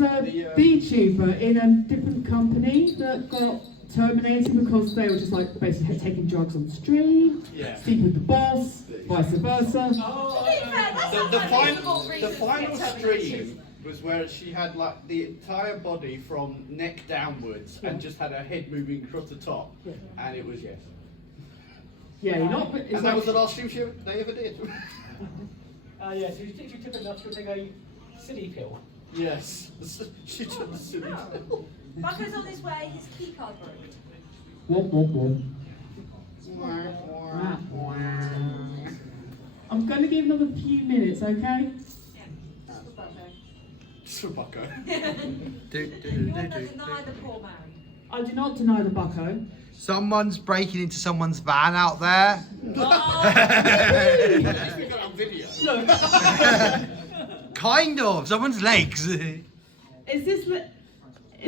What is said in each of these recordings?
A Vtuber in a different company that got terminated because they were just like basically taking drugs on stream, sleep with the boss, vice versa. The final stream was where she had like the entire body from neck downwards and just had her head moving across the top, and it was Yeah, you're not. And that was the last stream they ever did. Yeah, so she took enough to take a city pill. Yes, she took the silly pill. Bucko's on his way, his key card broke. I'm going to give another few minutes, okay? Bucko. You want to deny the poor man. I do not deny the bucko. Someone's breaking into someone's van out there. We got on video. Kind of. Someone's legs. Is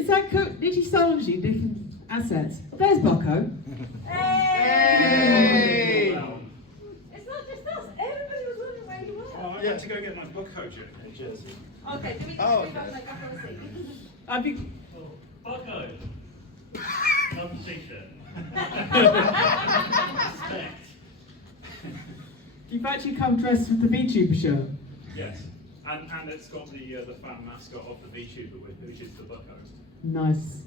that Digi Solomji different assets? There's Bucko. Hey! It's not just us, everybody was wondering where you were. Oh, I went to go get my Bucko in Jersey. Okay, do we just Oh, move on like up on the seat? I think. Bucko! Love the t-shirt. Respect. You've actually come dressed with the VTuber shirt. Yes. And it's got the fan mascot of the VTuber with, which is the Bucko. Nice.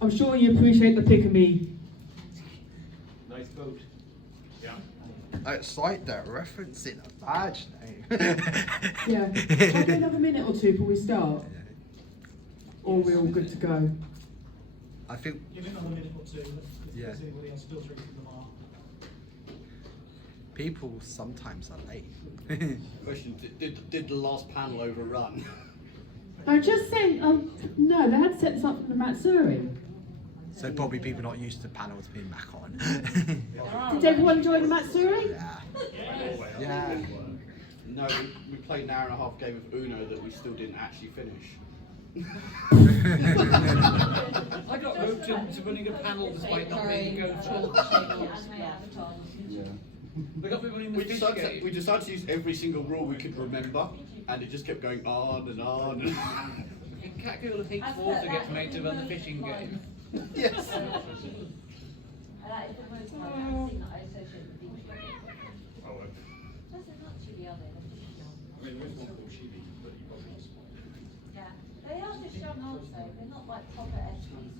I'm sure you appreciate the pick of me. Nice boat. Yeah. It's like they're referencing a badge name. Yeah. Have another minute or two before we start. Or we're all good to go. I think. Give it another minute or two. Yeah. Let's see anybody else filtering from the bar. People sometimes are late. Question: Did the last panel overrun? I just saying. No, they had set this up from the Matsuri. So probably people not used to panels being back on. Did everyone enjoy the Matsuri? Yeah. Yeah. No, we played an hour and a half game of Uno that we still didn't actually finish. I got roped into running a panel despite not being a go-to. They got me running the We fish decided game. to use every single rule we could remember, and it just kept going on and on. And Catgirl hates water gets made to run the fishing game. Yes. That is the most common thing that I associate with beach bucket. Oh, That's not chili, are they? I mean, there is one called Chibi, but you probably just Yeah. They are just young, aren't they? They're not like proper SPs.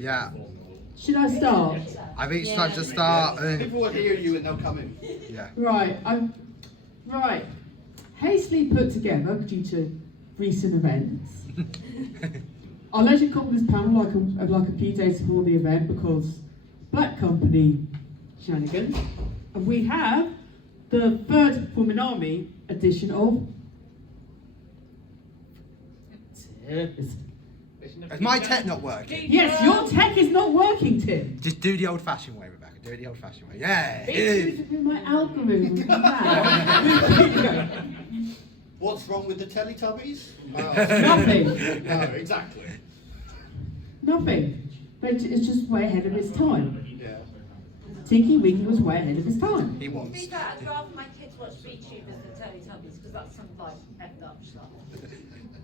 Yeah. Should I start? I think it's time to start. People will hear you and they'll come in. Yeah. Right. Right. Hastily put together due to recent events. I'll let you call this panel like a few days before the event because Black Company shenanigans. And we have the third for Minami edition of. Is my tech not working? Yes, your tech is not working, Tim. Just do the old-fashioned way, Rebecca. Do it the old-fashioned way. Yeah. My algorithm. What's wrong with the Teletubbies? Nothing. No, exactly. Nothing. It's just way ahead of its time. Yeah. Tinky Winky was way ahead of his time. He To was. be fair, I'd rather my kids watch VTubers than Teletubbies because that's some like effed up stuff.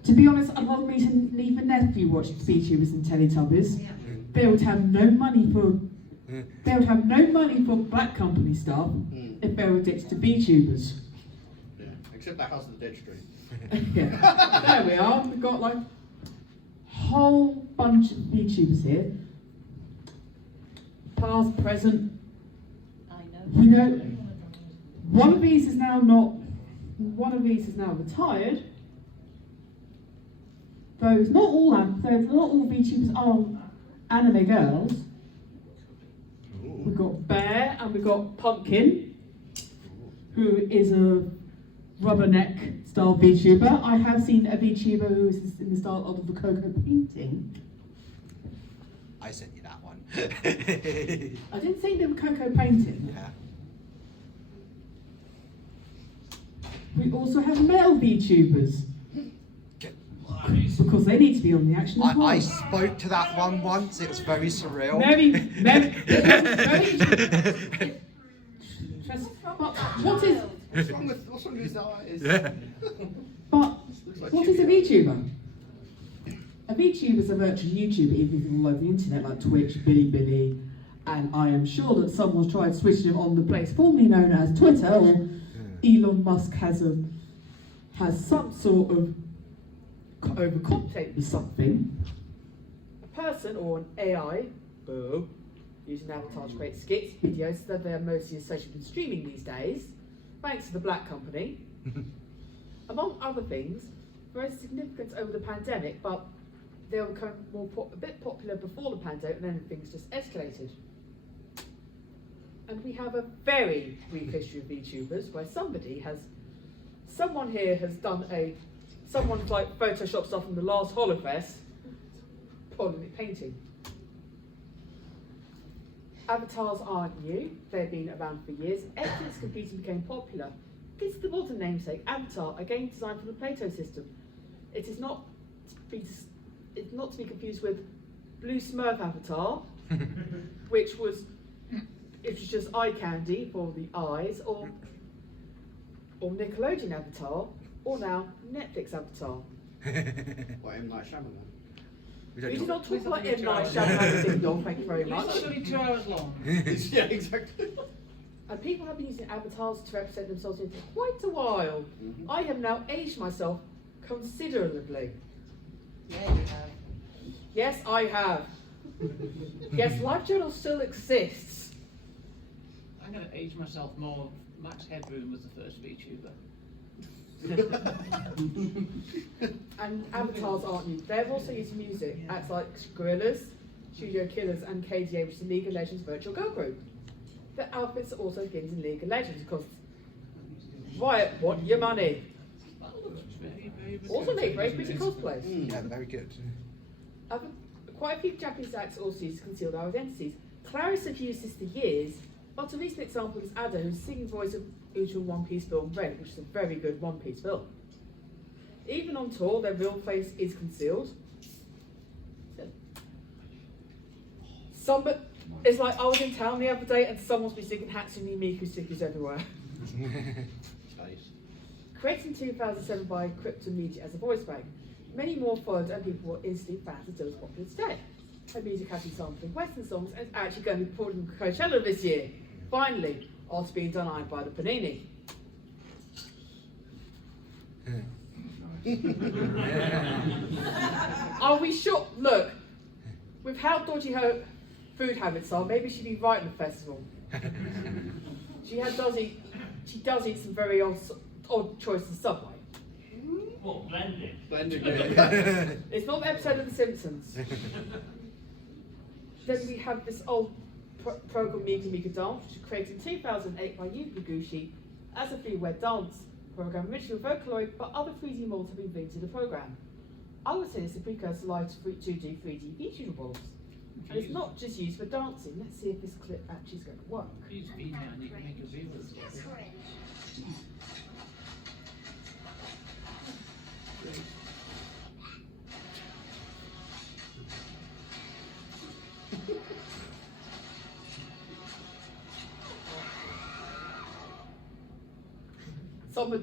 To be honest, I'd rather me to leave a nephew watch VTubers and Teletubbies. Yeah. They would have no money for Black Company stuff if they were addicted to VTubers. Yeah. Except that House of the Dead stream. Yeah. There we are. We've got like a whole bunch of VTubers here. Past, present. I know. You know, one of these is now retired. Though not all VTubers are anime girls. We've got Bear and we've got Pumpkin, who is a rubberneck style VTuber. I have seen a VTuber who is in the style of the Coco painting. I sent you that one. I didn't see them Coco painting. Yeah. We also have male VTubers. Because they need to be on the action as well. I spoke to that one once. It was very surreal. Very. What is What's wrong with his eyes? Yeah. But like what is a Jimmy. VTuber? A VTuber is a virtual YouTuber, even all over the internet, like Twitch, Bilibili, and I am sure that someone's tried switching him on the place formerly known as Twitter, or Elon Musk has some sort of overcompensate with something. A person or an AI, using avatars to create skits, videos, that they're mostly associated with streaming these days, thanks to the Black Company. Among other things, rose significance over the pandemic, but they were becoming a bit popular before the pandemic, and then things just escalated. And we have a very brief history of VTubers where someone here has done someone's like Photoshop stuff from the last Holofest, painting. Avatars aren't new, they've been around for years. Ever since computing became popular, this is the modern namesake, Avatar, a game designed for the Plato system. It is not to be confused with Blue Smurf Avatar, which was just eye candy for the eyes, or Nickelodeon Avatar, or now Netflix Avatar. Or M. Night Shyamalan. We We don't do not talk about Please M. don't Night do it. Shyamalan Ding Dong, thank you very It's much. only 2 hours long. Yeah, exactly. And people have been using avatars to represent themselves in for quite a while. Mhm. I have now aged myself considerably. Yeah, you have. Yes, I have. Yes, LiveJournal still exists. I'm going to age myself more. Max Headroom was the first VTuber. And avatars aren't new. They're also using music. Acts like Gorillaz, Studio Killers, and KDA, which is the League of Legends virtual girl group. The outfits are also skins in League of Legends because Riot want your money. That looks very, very Also make very pretty cosplays. Yeah, very good. Quite a few Japanese acts also use to conceal their identities. Clarice have used this for years, but a recent example is Ada, who's singing the voice of Uta in One Piece film Red, which is a very good One Piece film. Even on tour, their real face is concealed. It's like I was in town the other day and someone's been singing Hatsune Miku stickers everywhere. Created in 2007 by Crypto Media as a voice bank, many more followed and people were instantly fans and still as popular today. Her music has been sampling Western songs and is actually going to be performed in Coachella this year. Finally, after being denied by the Panini. Are we sure? Look, with how dodgy her food habits are, maybe she'd be right in the festival. She does eat some very odd choices of Subway. What, blended? Blended, yeah. It's not an episode of The Simpsons. Then we have this old program Mika Mika Dance, which was created in 2008 by Yuki Gushi as a freeware dance program, originally with Vocaloid, but other 3D molds have been linked to the program. I would say it's a precursor live to 2D, 3D visuals. And it's not just used for dancing. Let's see if this clip actually is going to work. Use V now and you can make a video of it.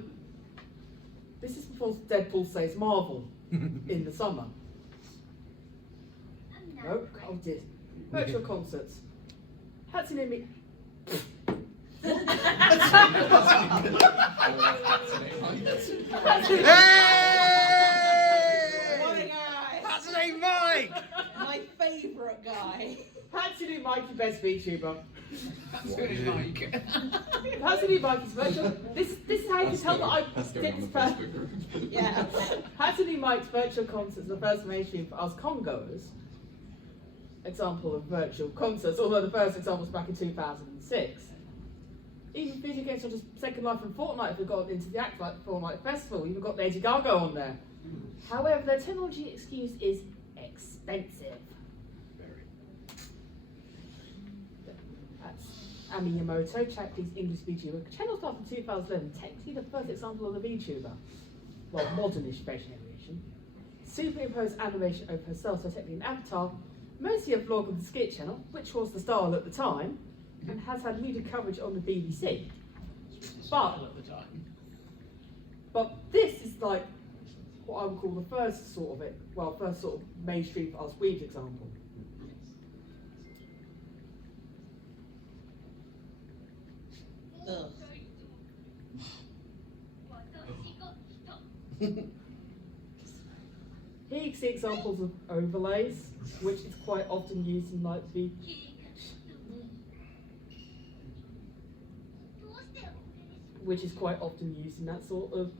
This is before Deadpool says Marvel in the summer. No, oh dear. Virtual concerts. Hatsune Miku. Hey! What a guy! That's the name, Mike! My favourite guy. Hatsune Miku, best VTuber. Absolutely Mike. Hatsune Miku's virtual. This is how you can tell that I did this person. Yeah. Hatsune Mike's virtual concerts are the first mainstream for us congoers. Example of virtual concerts, although the first example was back in 2006. Even video games such as Second Life and Fortnite have got into the act like Fortnite Festival, even got Lady Gaga on there. However, their technology excuse is expensive. That's Ami Yamoto, Japanese English VTuber. Channel started in 2011, technically the first example of a VTuber. Well, modernish variation. Superimposed animation of herself, so technically an avatar. Mostly a vlog on the Skit channel, which was the style at the time, and has had media coverage on the BBC. But this is like what I would call the first sort of mainstream for us weave example. Ugh. Here you can see examples of overlays, which is quite often used in like the that sort of.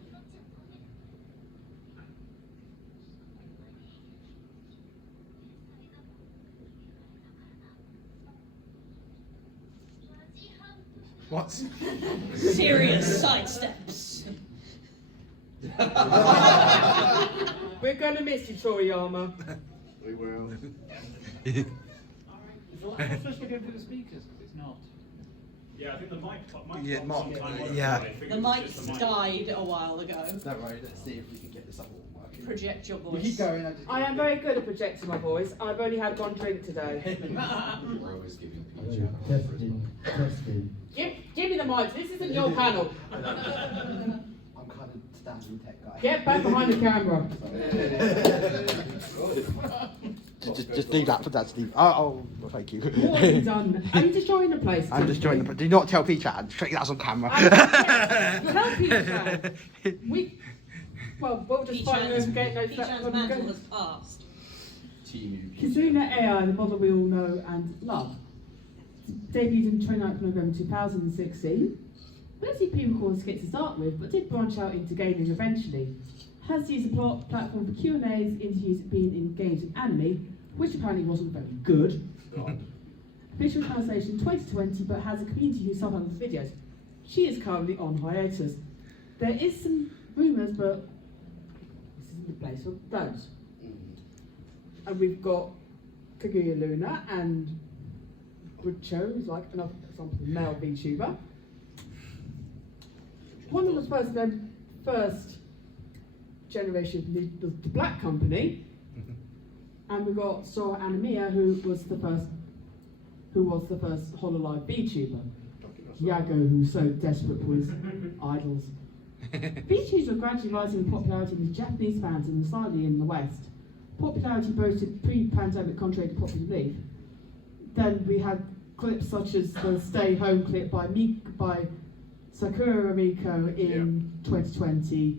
What? Serious sidesteps. We're gonna miss you, Toriyama. We will. Is the laptop supposed to go through the speakers? It's not. Yeah, I think the mic. Yeah, mic yeah. The mic's died a while ago. Don't worry, let's see if we can get this up all working. Project your You voice. keep going. I am very good at projecting my voice. I've only had one drink today. We're always giving Testing. Give me the mic. This isn't your panel. I'm kind of standing tech guy. Get back behind the camera. Just do that for that, Steve. Oh, thank you. What have you done? Are you destroying the place? I'm just joining. Do not tell P-Chan. Straight that's on camera. Tell P-Chan. We'll just find those getting those P-Chan's mantle has passed. Kazuna AI, the model we all know and love, debuted on 29th November 2016. Mostly pre-recorded skits to start with, but did branch out into gaming eventually. Has used a platform for Q&As, interviews being in games and anime, which apparently wasn't very good. Visual translation 2020, but has a community who sometimes does videos. She is currently on hiatus. There is some rumours, but this isn't the place for those. And we've got Kaguya Luna and Bridcho, who's like another example of male VTuber. One of the first generation of the Black Company, and we've got Sora Animiya, who was the first hololive VTuber. Yago, who's so desperate for his idols. VTubers are gradually rising in popularity with Japanese fans and slightly in the West. Popularity boasted pre-pandemic, contrary to popular belief. Then we had clips such as the Stay Home clip by Sakura Miko in 2020,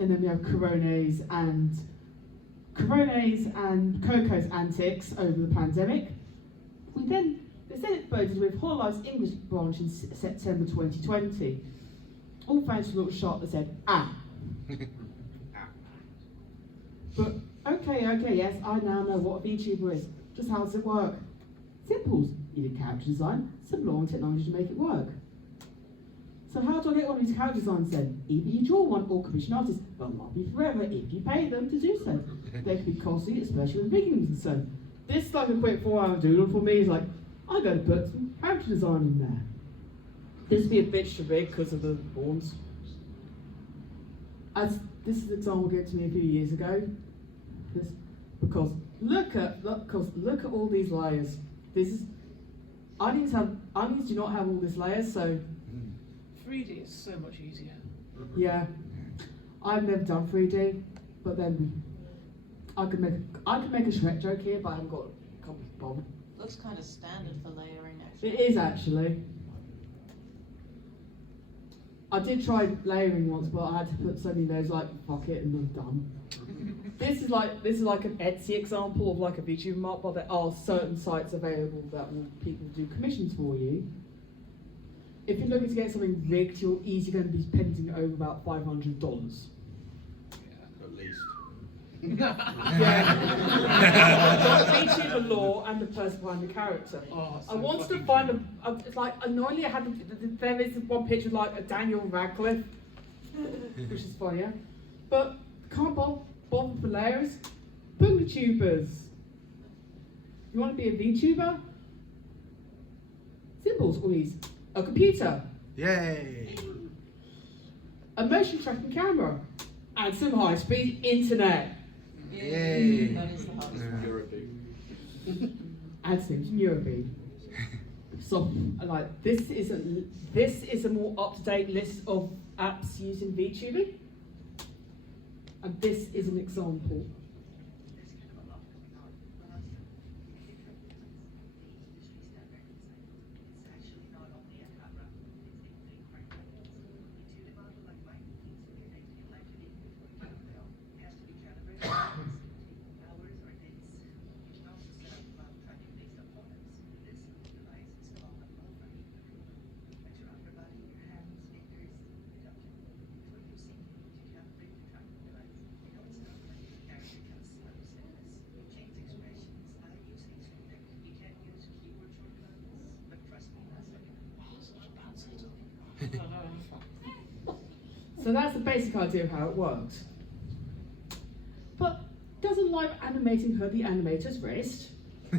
and then we have Corones and Coco's antics over the pandemic. They said it boded with hololive's English branch in September 2020. All fans were a little shocked that said, ah. But okay, yes, I now know what a VTuber is. Just how does it work? Simple. You need character design, some law and technology to make it work. So how do I get one of these character designs then? Either you draw one or commission artists, but not be forever if you pay them to do so. They can be costly, especially with beginnings and so. This is like a quick 4-hour doodle for me is like, I'm going to put some character design in there. This would be a bit big because of the horns. As this is an example given to me a few years ago. Because look at all these layers. Onions do not have all these layers, so 3D is so much easier. yeah. I've never done 3D, but then I could make a Shrek joke here, but I haven't got a couple of bob. Looks kind of standard for layering, actually. It is actually. I did try layering once, but I had to put so many layers like fuck it and I'm done. This is like an Etsy example of like a VTuber mark, but there are certain sites available that will people do commissions for you. If you're looking to get something rigged, you're easily going to be spending over about $500. At least. Yeah. VTuber lore and the person behind the character. I wanted to find it's like annoyingly I had there is one picture of like a Daniel Radcliffe, which is funnier, but can't bother for layers. Boogatubers. You want to be a VTuber? Symbols, please. A computer. Yay! A motion tracking camera. And some high-speed internet. Yay! That is the hardest one. European. And things in Europe. this is a more up-to-date list of apps using VTubing, and this is an example. So that's the basic idea of how it works. But doesn't live animating hurt the animator's wrist? So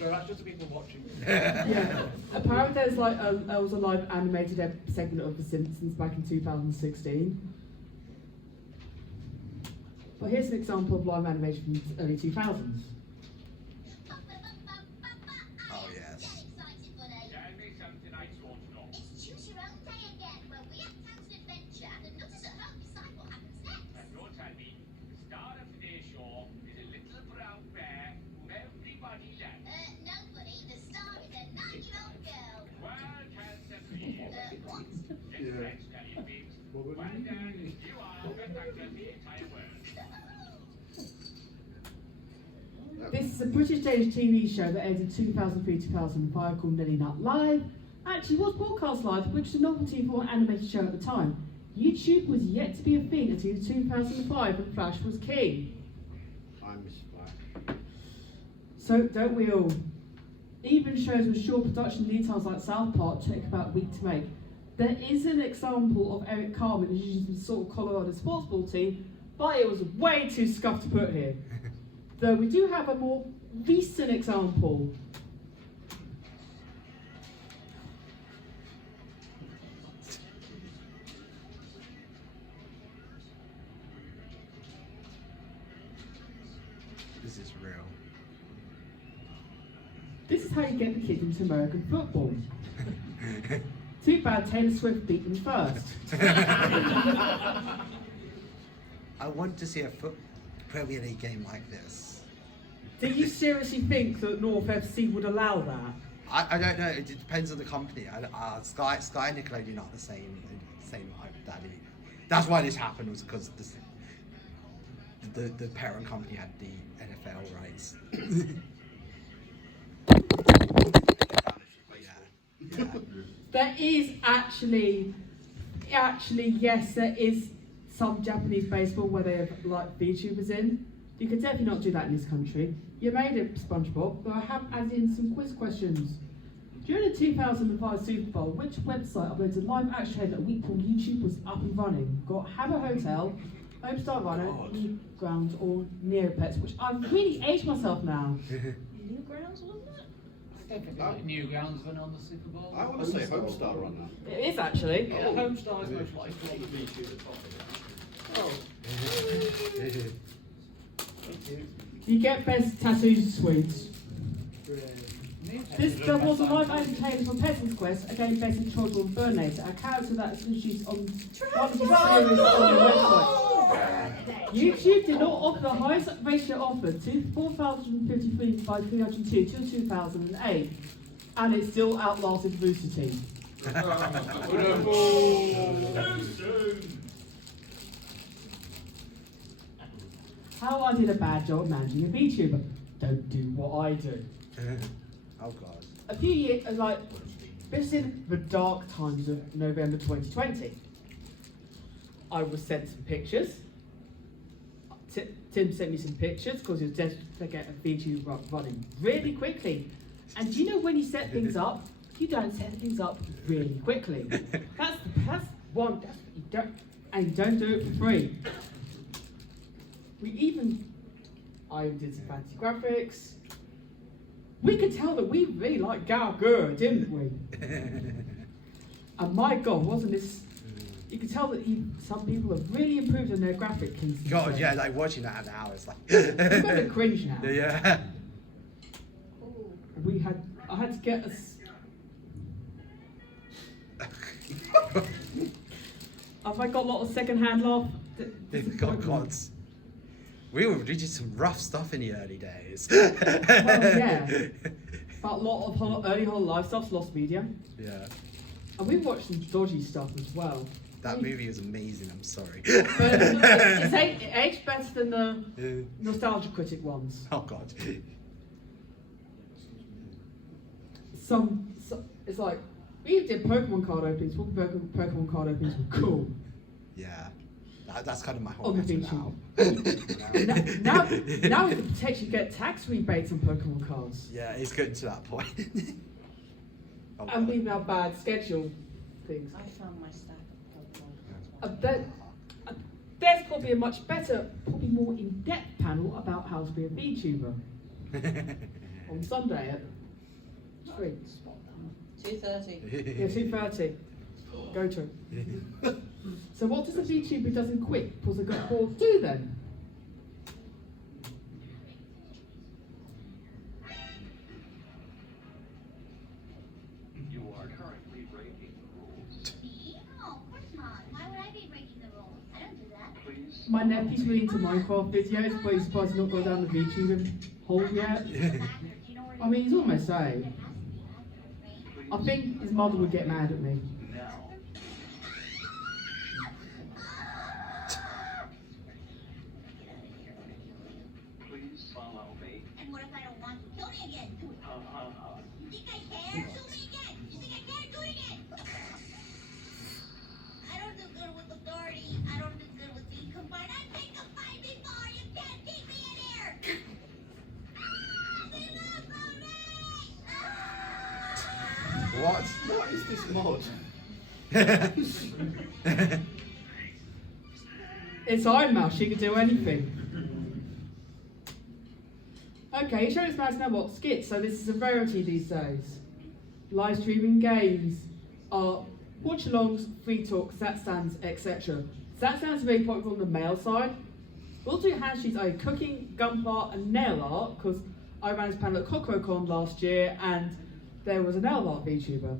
that's just the people watching. Yeah. Apparently there's there was a live animated segment of The Simpsons back in 2016. But here's an example of live animation from the early 2000s. Oh yes. This is a British-Danish TV show that aired in 2003-2005 called Nelly Not Live. Actually, was broadcast live, which was a novelty for an animated show at the time. YouTube was yet to be a thing until 2005 when Flash was king. I miss Flash. So don't we all? Even shows with short production lead times like South Park take about a week to make. There is an example of Eric Carmen using the sort of Colorado sports ball team, but it was way too scuffed to put here. Though we do have a more recent example. This is real. This is how you get the kid into American football. Too bad Taylor Swift beat them first. I want to see a Premier League game like this. Do you seriously think that North FC would allow that? I don't know. It depends on the company. Sky and Nickelodeon are the same hype daddy. That's why this happened, was because the parent company had the NFL rights. Yeah. There is actually yes, there is some Japanese baseball where they have like VTubers in. You could definitely not do that in this country. You made it, SpongeBob, but I have added in some quiz questions. During the 2005 Super Bowl, which website uploaded a live action trailer a week before YouTube was up and running? Got Hammer Hotel, Homestar Runner, Newgrounds, or Neopets, which I've really aged myself now. Newgrounds, wasn't it? I don't think like Newgrounds went on the Super Bowl. I want to say Homestar Runner. It is actually. Yeah, Homestar is most likely on the VTuber at the top of it. You get best tattoos sweets. This job was a live action trailer for Peasant's Quest, again based on Troll Burnator, a character that's introduced on one of the series on the website. YouTube did not offer the highest ratio offered to 4,053 by 302 till 2008, and it still outlasted Rooster Teeth. How I did a bad job managing a VTuber. Don't do what I do. Oh god. A few years, this is in the dark times of November 2020. I was sent some pictures. Tim sent me some pictures because he was desperate to get a VTuber running really quickly. And do you know when you set things up, you don't set things up really quickly. That's what you don't, and you don't do it for free. I even did some fancy graphics. We could tell that we really liked Galgur, didn't we? And my God, wasn't this? You could tell that some people have really improved on their graphics. God, yeah, like watching that now, it's like. It's a bit cringe now. Yeah. I had to get us. Have I got a lot of second-hand laugh? God. We did some rough stuff in the early days. Well, yeah. But a lot of early whole life stuff's lost media. Yeah. And we watched some dodgy stuff as well. That movie was amazing, I'm sorry. But it aged better than the nostalgia critic ones. Oh God. It's like, we did Pokemon card openings. What Pokemon card openings were cool. Yeah. That's kind of my whole On the method beach. now we can potentially get tax rebates on Pokemon cards. Yeah, it's getting to that point. Oh, And God. we have bad schedule things. I found my stack of Pokemon. There's probably a much better, probably more in-depth panel about how to be a VTuber on Sunday at 3. 2:30. Yeah, 2:30. Go to. So what does a VTuber who doesn't quit because they've got bored do then? You are currently breaking the rules. Me? Oh, of course not. Why would I be breaking the rules? I don't do that. Please. My nephew's really into Minecraft videos, but he's supposed to not go down the VTuber hole yet. I mean, he's almost there. I think his mother would get mad at me. Now. Please follow me. And what if I don't want to? Kill me again. Ha ha ha. You think I care? Kill me again. You think I care? Do it again. I don't do good with authority. I don't do good with being confined. I've been confined before. You can't keep me in here. They left on me. What? What is this mod? It's Iron Mouse, she can do anything. Okay, show us now what skits. So this is a rarity these days. Live streaming games are watch-alongs, free talk, sat stands, etc. Sat stands are very popular on the male side. We'll do handsheets are cooking, gunpla, and nail art because I ran this panel at CockroCon last year and there was a nail art VTuber.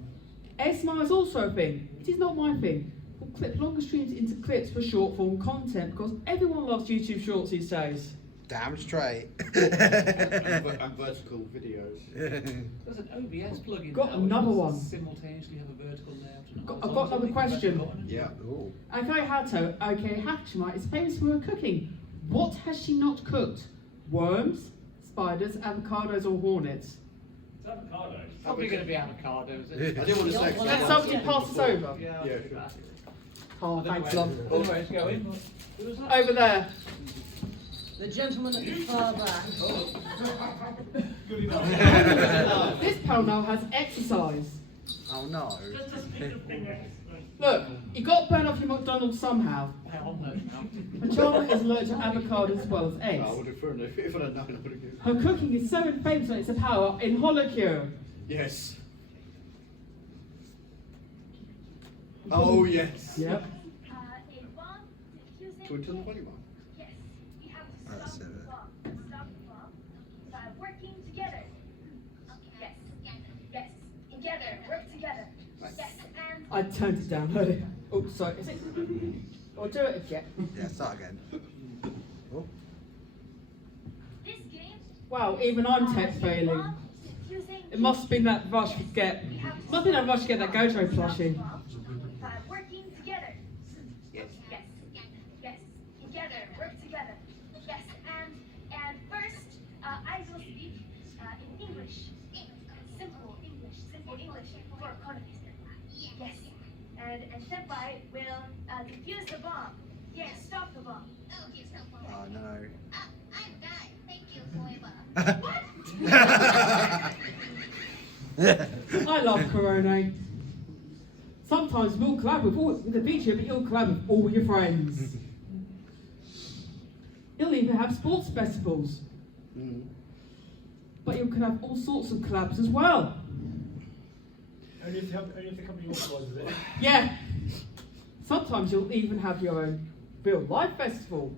ASMR is also a thing. It is not my thing. We'll clip longer streams into clips for short form content because everyone loves YouTube Shorts these days. Damn straight. And vertical videos. There's an OBS plugin. Got now another which one. Simultaneously have a vertical layout and I've got another question. Yeah. Ooh. Okay, Hatchmite is famous for her cooking. What has she not cooked? Worms, spiders, avocados, or hornets? It's avocado. Probably going to be avocados. I didn't want to say. Can somebody pass us over? Yeah. Yeah, sure. Oh, thanks, love. Anyway, it's going. Who was that? Over there. The gentleman at the far back. Good enough. This panel now has exercise. Oh no. Look, you got to burn off your McDonald's somehow. And Charlotte is allergic to avocados as well as I eggs. would have thrown it if I'd have known. I would have given. Her cooking is so famous that it's a power in holocure. Yes. Oh yes. Yep. In bomb diffusing. Can we turn the volume on? Yes. We have to That's stop the it. bomb. Stop the bomb by working together. Yes. Yes. Together. Work together. Yes. And I turned it down earlier. Oh, sorry. Is it? Or do it again. Yeah, start again. Oh. this game. Wow, even I'm tech failing. Diffusing. It must have been that rush to get. Must have been that rush to get that Gojo plushie. By working together. Yes. Yes. Yes. Together. Work together. Yes. And first, I will speak in English. Simple English. Simple English for economists. Yes. And Senpai will defuse the bomb. Yes. Stop the bomb. Oh no. I'm done. Thank you, Forever. I love Corona. Sometimes we'll collab with the feature, but you'll collab with all your friends. You'll even have sports festivals. But you can have all sorts of collabs as well. Only if the company authorizes it. Yeah. Sometimes you'll even have your own real life festival.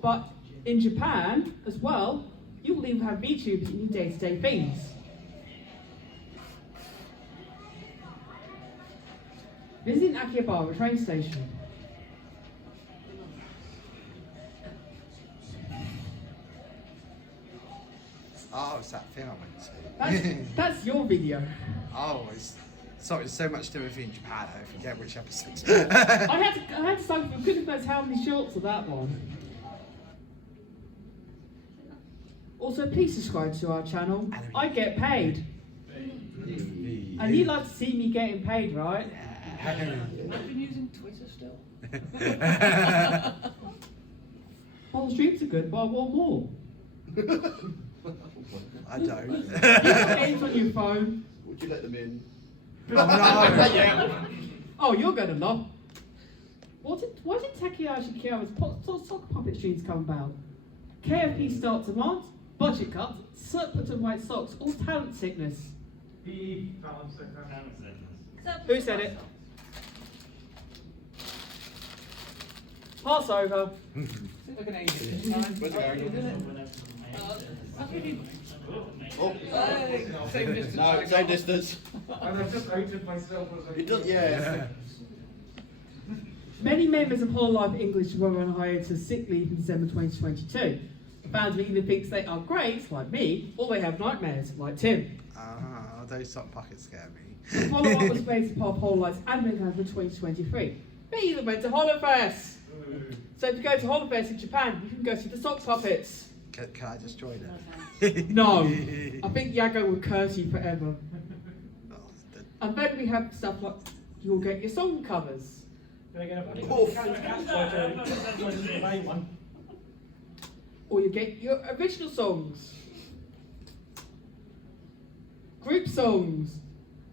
But in Japan as well, you'll even have VTubers in your day-to-day things. Visiting Akihabara train station. Oh, it's that thing I went to. That's your video. Oh, it's sorry, so much to do with in Japan. I forget which episodes. I had to cycle for goodness knows how many shorts of that one. Also, please subscribe to our channel. I get paid. And you like to see me getting paid, right? I've been using Twitter still. Well, the streams are good, but I want more. I don't. You've got games on your phone. Would you let them in? Oh no! Yeah. Oh, you're gonna love. Why did Takayashi Kiara's sock puppet streams come about? KFP start demands, budget cuts, surplus of white socks, all talent sickness. Who said it? Pass over. Seems like an agent time. Where's it going? Oh. Same distance. No, same distance. And I've just outed myself as a... It does, yeah. Many members of Hololive English were on hiatus sick leave in December 2022. Fans either thinks they are great, like me, or they have nightmares, like Tim. Those sock pockets scare me. Follow-up was based upon Hololive's anime calendar 2023. They even went to Holofest. So if you go to Holofest in Japan, you can go see the sock puppets. Can I just join it? No, I think Yago will curse you forever. Oh, And then we have stuff like you'll get your song covers. Or you get your original songs. Group songs.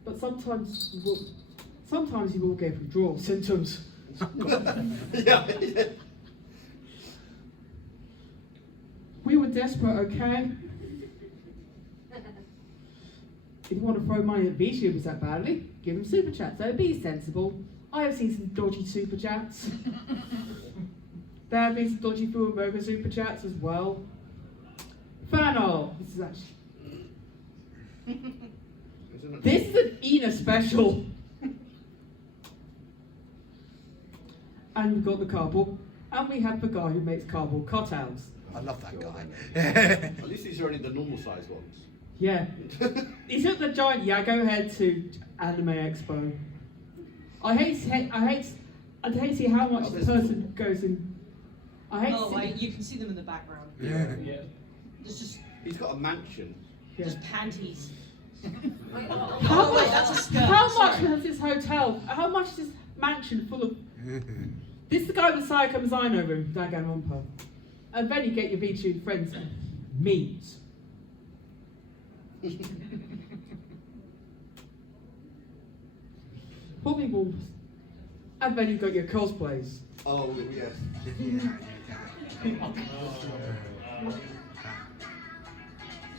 But sometimes you will get withdrawal symptoms. Yeah. We were desperate, okay? If you want to throw money at VTubers that badly, give them super chats. So be sensible. I have seen some dodgy super chats. There have been some dodgy Full Rover super chats as well. Fan art. This is actually. This is an Ina special. And we've got the cardboard. And we have the guy who makes cardboard cutouts. I love that guy. At least these are only the normal size ones. Yeah. He took the giant Yago head to Anime Expo. I hate to see how much the person goes in. I hate to see. Wait, you can see them in the background. Yeah. It's just He's got a mansion. Yeah. just panties. How wait, much? that's a skirt. How much sorry. has this hotel? How much is this mansion full of? This is the guy with Sayaka Mizuno room, Danganronpa. And then you get your VTube friends memes. Probably wolves. And then you've got your cosplays. Oh, yes.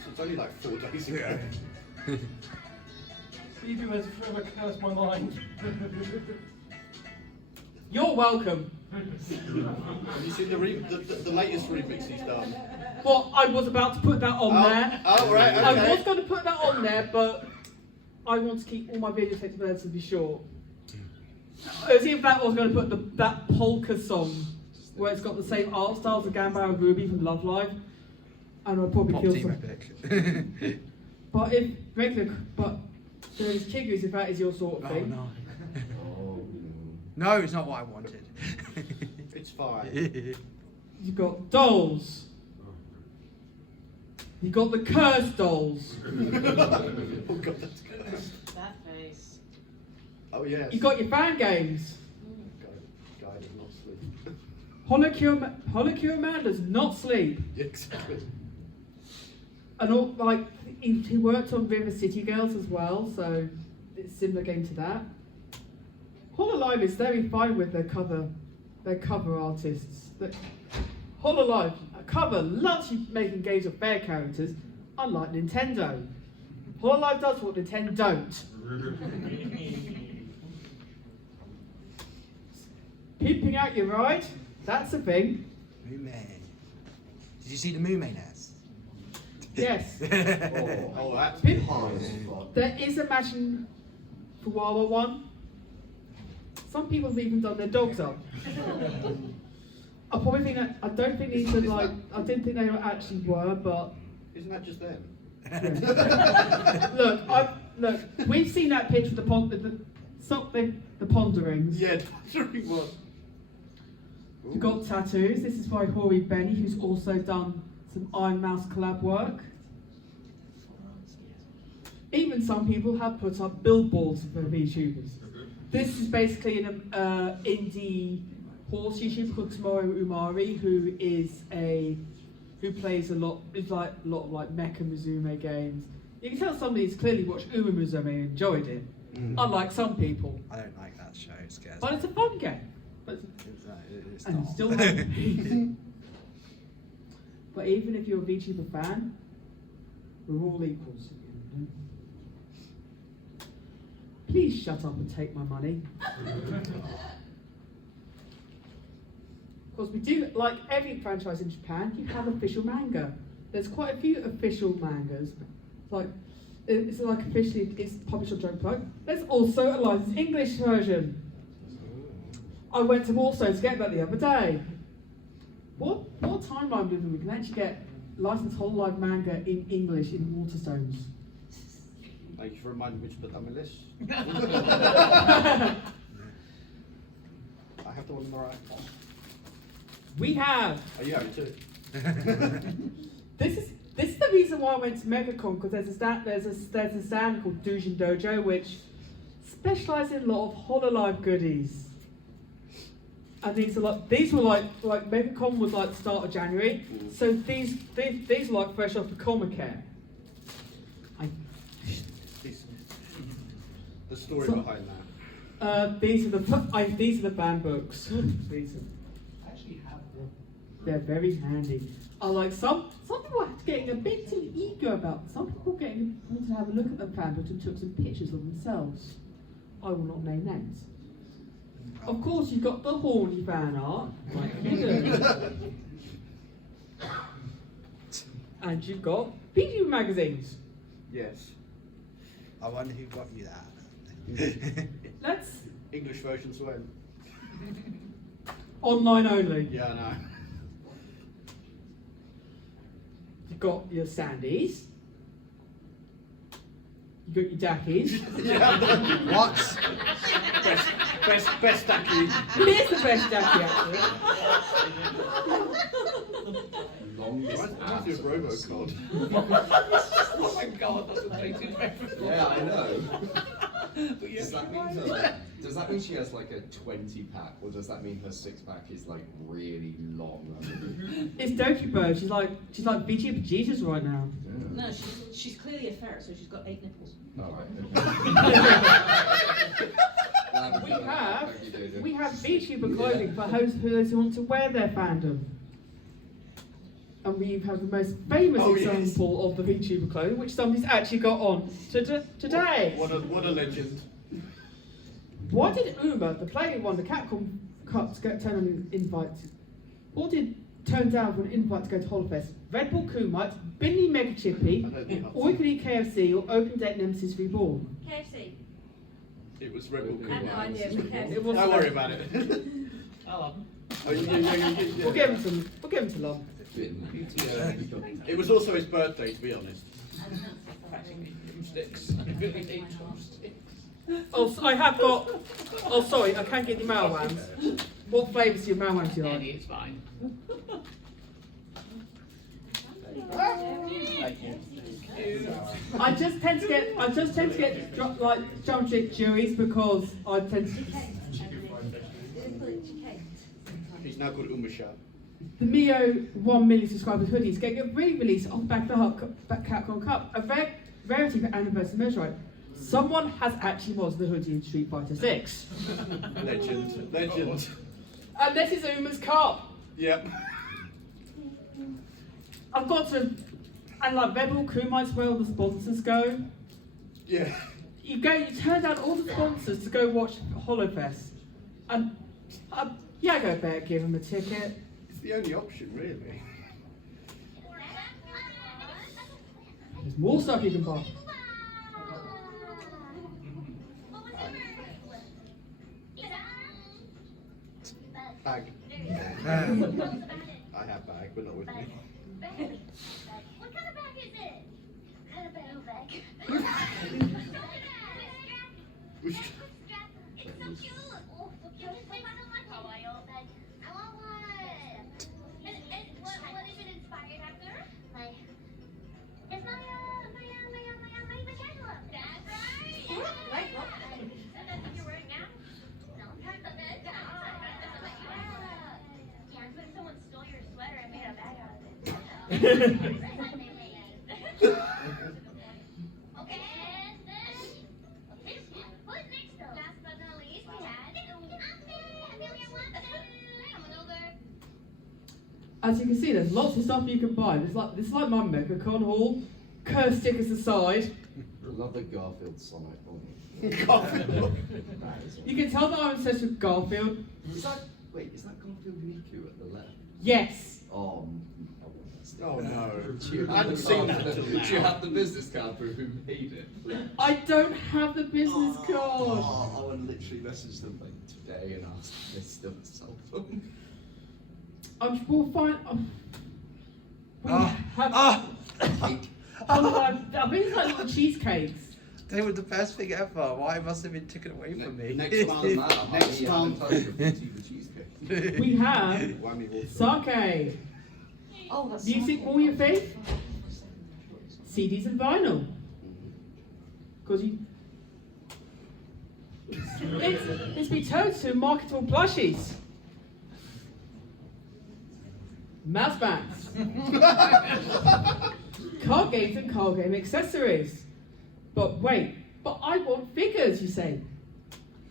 So it's only like 4 days ago. Phoebe has forever cursed my mind. You're welcome. Have you seen the latest remix he's done? Well, I was about to put that on there. Oh, right, okay. I was going to put that on there, but I want to keep all my video tapes relatively short. As if that was going to put that polka song, where it's got the same art style as the Gambaro and Ruby from Love Live, and I'd probably Pop feel team some. epic. But there's Kigus if that is your sort of Oh thing. no. No, it's not what I wanted. It's fine. You've got dolls. You've got the cursed dolls. Oh god, that's good. That face. Oh yes. You've got your fan games. Guy does not sleep. Holocure Man does not sleep. Yeah, exactly. And all, like, he worked on River City Girls as well, so it's a similar game to that. Hololive is very fine with their cover artists. Hololive cover loves you making games of their characters, unlike Nintendo. Hololive does what Nintendo don't. Pimping out your ride, that's a thing. Mume. Did you see the Mume nest? Yes. Oh, that's Pimp- hard as fuck. There is a Imagine Fuwawa one. Some people have even done their dogs up. I probably think that, I don't think these are like, I didn't think they actually were, but Isn't that just them? look, we've seen that picture of the ponderings. Yeah, during what? We've got tattoos. This is by Hori Benny, who's also done some Iron Mouse collab work. Even some people have put up billboards for VTubers. This is basically an indie horse YouTuber called Tomorrow Umari, who plays a lot of like mech and Mizume games. You can tell some of these clearly watched Uma Mizume and enjoyed it, unlike some people. I don't like that show. It scares But me. it's a fun game. But It's and not. still But even if you're a VTuber fan, we're all equals. Please shut up and take my money. Because we do, like every franchise in Japan, you have official manga. There's quite a few official mangas. It's like officially, it's published on Joke Plug. There's also a licensed English version. I went to Warsaw to get that the other day. What timeline do we can actually get licensed hololive manga in English in Waterstones? Thank you for reminding me to put that on my list. I have the one on the right. We have. Oh, you have it too. This is the reason why I went to Megacon, because there's a stand called Dujin Dojo which specialises in a lot of hololive goodies. And these were like Megacon was like the start of January, so these are like fresh off the Comic Care. The story behind that. These are the fan books. These are, Actually have them. they're very handy. I like some people are getting a bit too eager about. Some people wanted to have a look at the fan book and took some pictures of themselves. I will not name names. Of course, you've got the horny fan art, like you do. And you've got video magazines. Yes. I wonder who got you that. Let's English versions when? online only. Yeah, I know. You've got your Sandies. You've got your Dakis. What? Best daki. It is the best Daki, actually. Longest Reminds me of Robocod. Oh my god, that's amazing reference. Yeah, I know. But yeah, Does that mean her, does that mean she has like a 20 pack, or does that mean her 6 pack is like really long? It's Doki Bird. She's like VTuber Jesus right now. No, she's clearly a ferret, so she's got 8 nipples. Alright. We have VTuber clothing for those who want to wear their fandom. And we have the most famous example of the VTuber clothing, which somebody's actually got on today. What a legend. Why did Uma, the player who won the Capcom Cup, turn on an invite? Or did turn down for an invite to go to Holofest? Red Bull Kumite, Binley Mega Chippy, or we could eat KFC or Open Date Nemesis Reborn? KFC. It was Rebel I have no idea what KFC. It was Don't worry about it. Hello. Oh, yeah. We'll give him to love. It was also his birthday, to be honest. drumsticks. You really need drumsticks. Oh, I have got. Oh, sorry, I can't get your Malwams. What flavours do your Malwams you like? Any, it's fine. I just tend to get drumstick Jewies because I tend to. He's now called Umasha. The Mio 1 million subscribers hoodies getting a re-release on Back the Capcom Cup, a rarity for anniversary measure. Someone has actually modded the hoodie in Street Fighter 6. Legend. And this is Uma's cup. Yep. I've got to, and like Rebel Kumites, where all the sponsors go. Yeah. You turn down all the sponsors to go watch Holofest, and yeah, go better give them a ticket. It's the only option, really. There's more stuff you can buy. Bag. Tell us about it. I have bag, but not with me. Bag. Bag. What kind of bag is it? What kind of bag? Which- It's so cute. Oh, so cute. I don't like Hawaii bag. I want one. And what is it inspired after? Like, it's my casual. That's right. Right. That's what you're wearing now? No. Yeah, but someone stole your sweater and made a bag out of it. Okay, and then who's next though? Last but not least, we had Amelia Watson. Coming over. As you can see, there's lots of stuff you can buy. This is like my Minamicon haul. Curse stickers aside, I love the Garfield Sonic one. you can tell that I'm obsessed with Garfield. Is that Garfield Miku at the left? Yes. Oh, Oh no. Do you I have hadn't the seen card- that till Do you now. have the business card for who made it? I don't have the business card. Oh, I would literally message them like today and ask if they still sell them. We'll find. We have. I think it's like little cheesecakes. They were the best thing ever. Why must have been taken away from me? Next month. Next month. We have Whammy water. sake, Oh, that's music, all your faith, CDs and vinyl. Because you. It's been told to marketable plushies. Mouse bands. Card games and card game accessories. But wait, but I want figures, you say.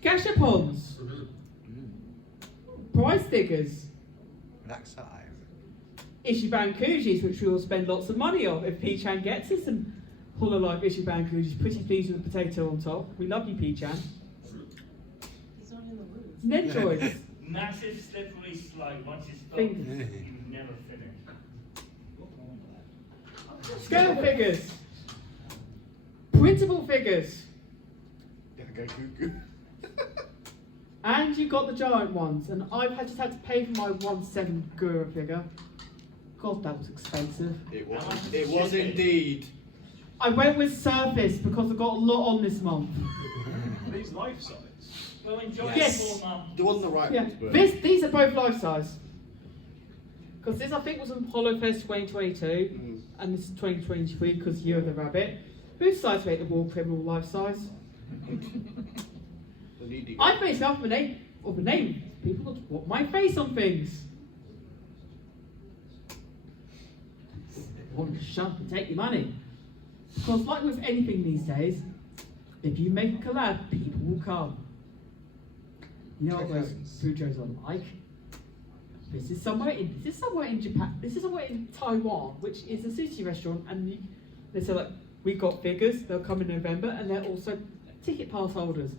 Gashapons. Prize figures. Next time. Ishiban Kujis, which we will spend lots of money on if P-chan gets us some hololive Ishiban Kujis. Pretty pleased with the potato on top. We love you, P-chan. He's not in the room. Nendroids. Massive slippery slide. Once you stop, Fingers. you never finish. Scale figures. Printable figures. Gotta go cuckoo. And you got the giant ones. And I've just had to pay for my 1/7 Gura figure. God, that was expensive. It was indeed. I went with Surface because I got a lot on this month. These life size. Well, enjoy Yes. the full month. The one on the right Yeah, was burnt. these are both life size. Because this I think was on HoloFest 2022, and this is 2023 because Year of the Rabbit. Whose size made the War Criminal life size? The needy. I based off the name People that want my face on things. Want to shut and take your money. Because like with anything these days, if you make a collab, people will come. You know what those Fujos are like? This is somewhere in Japan. This is somewhere in Taiwan, which is a sushi restaurant, and they say like we got figures. They'll come in November, and they're also ticket pass holders.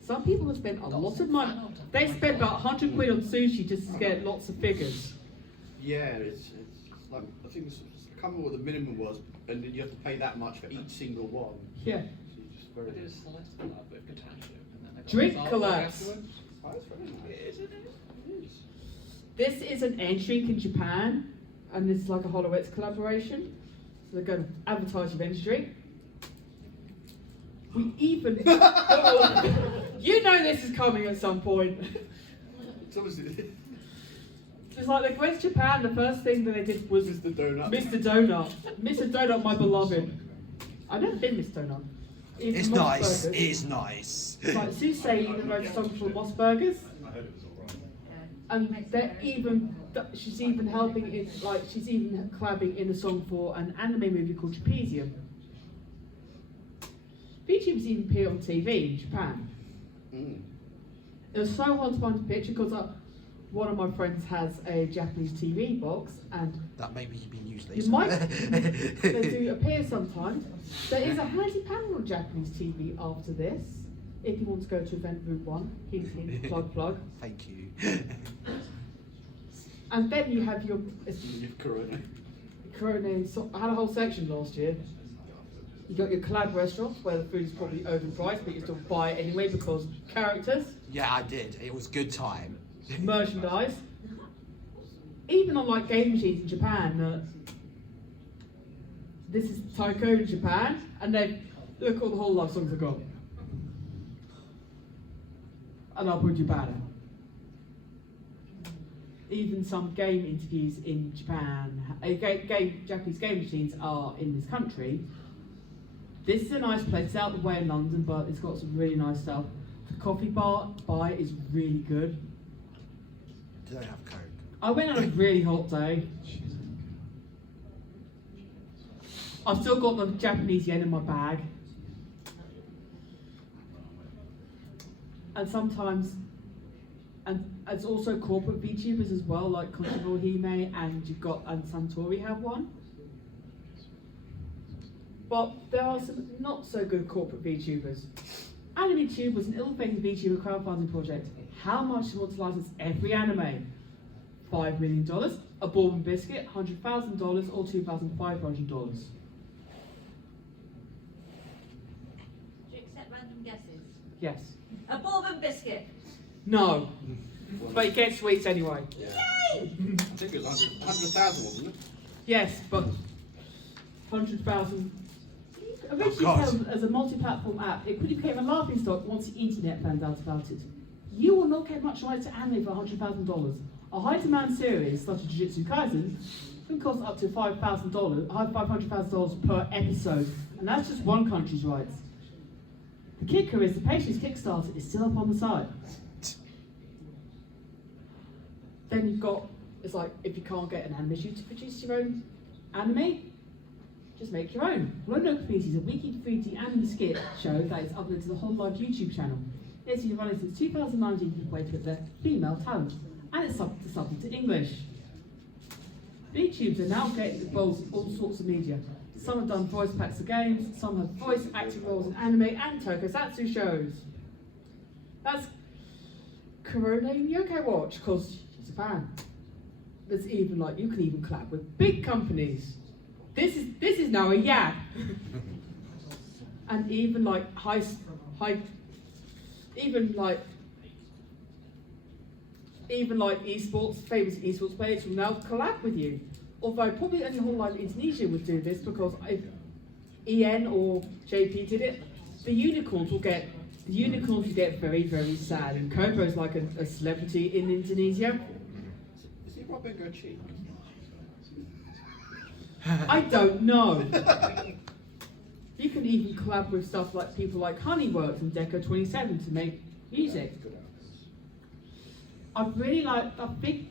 Some people have spent a lot of money. They spent about 100 quid on sushi just to get lots of figures. Yeah, it's like I think I can't remember what the minimum was, and then you have to pay that much for each single one. Yeah. So you just very. I did a slice collab with Getachew, and then I got Drink this artwork collabs. afterwards. Oh, that's very nice. Isn't it? It is. This is an N-Shrink in Japan, and this is like a HoloX collaboration. So they're going to advertise your N-Shrink. We even... You know this is coming at some point. It's obviously It's like they went to Japan, the first thing that they did was Mr. Donut. Mr. Donut. Mr. Donut, my beloved. I've never been Mr. Donut. Even It's Moss nice. Burgers. It's nice. It's like Susei even wrote a song for Moss Burgers. I heard it was alright. And they're even, she's even helping in, like, she's even collabing in a song for an anime movie called Trapezium. VTubers even appear on TV in Japan. Mm. It was so hard to find a picture because one of my friends has a Japanese TV box, and That maybe you've been used you later. might, they do appear sometimes. There is a handy panel on Japanese TV after this. If you want to go to Event Group 1, hint, hint, plug, plug. Thank you. And then you have your Corona. Corona. I had a whole section last year. You got your collab restaurants where the food is probably overpriced, but you still buy it anyway because characters. Yeah, I did. It was good time. merchandise. Even on like game machines in Japan, this is Taiko in Japan, and then look at all the hololive songs I've got. And I'll put Japan. Even some game interviews in Japan, Japanese game machines are in this country. This is a nice place, it's out the way in London, but it's got some really nice stuff. The coffee bar is really good. Do they have Coke? I went on a really hot day. I've still got the Japanese yen in my bag. And sometimes, and it's also corporate VTubers as well, like Constable Hime and Santori have one. But there are some not so good corporate VTubers. Anime Tube was an ill-fated VTuber crowdfunding project. How much do you want to license every anime? $5 million, a bourbon biscuit, $100,000 or $2,500. Do you accept random guesses? Yes. A bourbon biscuit. No. But it gets sweets anyway. Yeah. I think it was 100,000, wasn't it? Yes, but 100,000. Originally came as a multi-platform app, it quickly became a laughing stock once the internet found out about it. You will not get much right to anime for $100,000. A high-demand series such as Jujutsu Kaisen can cost up to $500,000 per episode, and that's just one country's rights. The kicker is the Patience Kickstarter is still up on the site. Then you've got, it's like, if you can't get an anime studio to produce your own anime, just make your own. Rono Community is a weekly 3D anime skit show that is uploaded to the hololive YouTube channel. It's been running since 2019 to play with their female talent, and it's subbed to English. VTubers are now getting involved in all sorts of media. Some have done voice packs of games, some have voice acting roles in anime and tokusatsu shows. That's Corona Yokai Watch, because she's a fan. There's even like, you can even collab with big companies. This is now a yap. And even like even like esports, famous esports players will now collab with you. Although probably only hololive Indonesia would do this, because if EN or JP did it, the unicorns will get very, very sad. And Kobo's like a celebrity in Indonesia. Is he Robin Go cheap? I don't know. You can even collab with stuff like people like Honeyworks and Deco 27 to make music. I really like the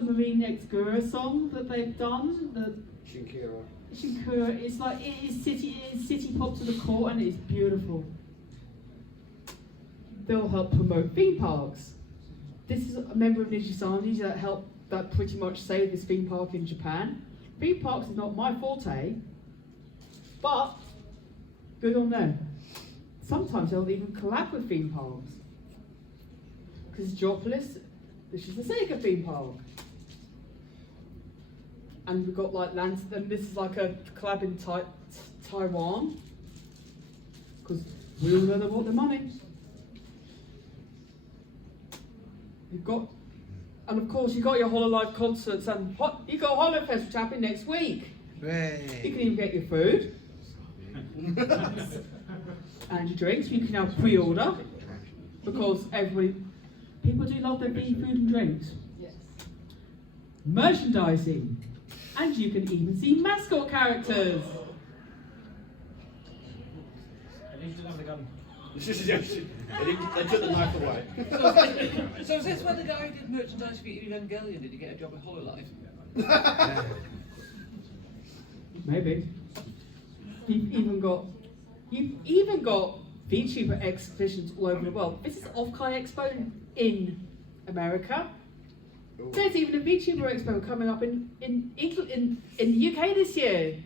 Marine X Gura song that they've done. The Shinkura. It's like it is city pop to the core, and it's beautiful. They'll help promote theme parks. This is a member of Nijisani that pretty much saved this theme park in Japan. Theme parks is not my forte, but good on them. Sometimes they'll even collab with theme parks. Because Geopolis, this is the Sega theme park. And we've got like and this is like a collab in Taiwan. Because we all know they want the money. You've got, and of course you've got your hololive concerts, and you've got HoloFest which happening next week. Hey. You can even get your food. And your drinks, you can now pre-order. Because people do love their food and drinks. Yes. Merchandising. And you can even see mascot characters. At least you didn't have the gun. They took the knife away. So is this where the guy who did merchandise for Evangelion did he get a job at hololive? Maybe. You've even got VTuber exhibitions all over the world. This is Off-Kai Expo in America. There's even a VTuber Expo coming up in the UK this year.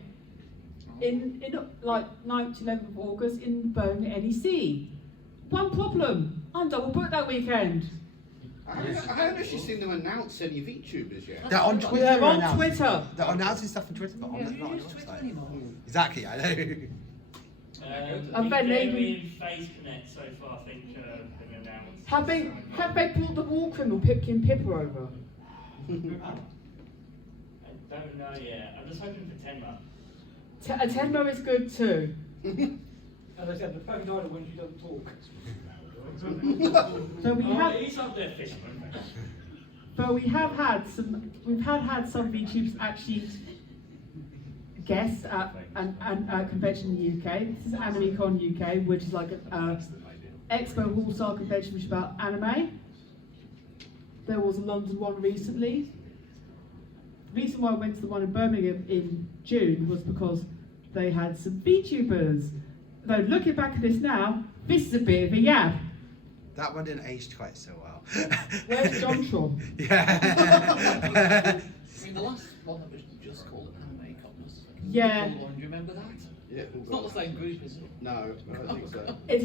In like 9th to 11th of August in Birmingham NEC. One problem, I'm double booked that weekend. I haven't actually seen them announce any VTubers yet. They're on Twitter. They're on announcing- Twitter. They're announcing stuff on Twitter, but Yeah, not who on uses the Twitter website. anymore? Exactly, I know. I bet maybe- Face Connect so far, I think, been announced. Have they brought the war criminal Pipkin Pipper over? I don't know yet. I'm just hoping for Tenma. Tenmo is good too. As I said, the perfect idol when she doesn't talk. So we have. He's up there fishing, won't he? But we've had some VTubers actually guest at a convention in the UK. This is Minamicon UK, which is like a expo hall-style convention which is about anime. There was a London one recently. The reason why I went to the one in Birmingham in June was because they had some VTubers. Though looking back at this now, this is a bit of a yab. That one didn't age quite so well. Where's Jontron? Yeah. I mean, the last one that was just called Minamicon was Yeah. Do you remember that? Yeah. It's not the same group, is it? No, I don't think so. It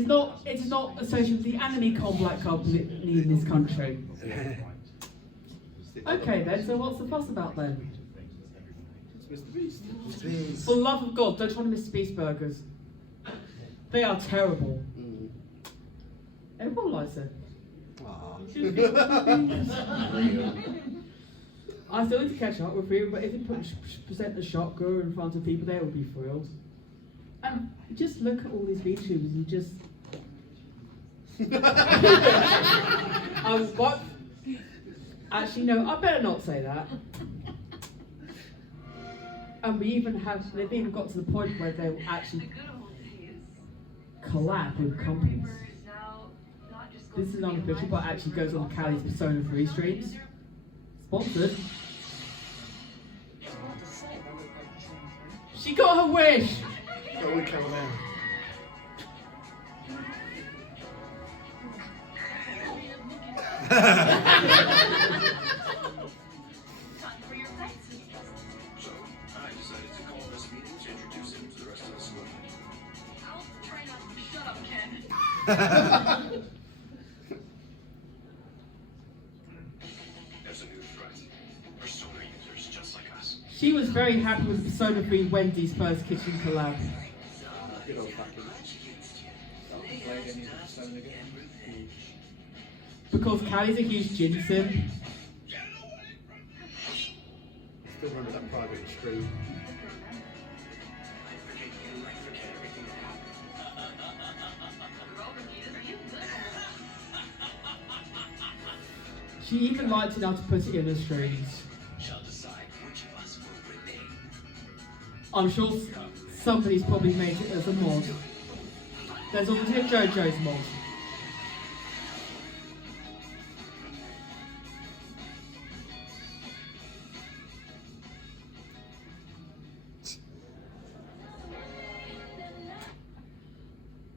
is not associated with the Minamicon black company in this country. Okay then, so what's the fuss about then? It's Mr. Beast. Please. For the love of God, don't try to Mr. Beast burgers. They are terrible. Mm. Everyone likes it. Aw. I still need to catch up with you, but if you present the shotgun in front of people, they will be thrilled. And just look at all these VTubers and just. What? Actually, no, I better not say that. And they've even got to the point where they will actually collab with companies. This is unofficial, but actually goes on Callie's Persona 3 streams. Sponsored. She got her wish! Go on, Calamari. So, I decided to call this meeting to introduce him to the rest of the squad. I'll try not to shut up, Ken. There's a new threat. Persona users just like us. She was very happy with Persona 3 Wendy's first kitchen collab. Good old fucking. Played any Persona game? Because Callie's a huge gin sim. Still remember that private stream. She even liked enough to put it in her streams. I'm sure somebody's probably made it as a mod. There's obviously a JoJo's mod.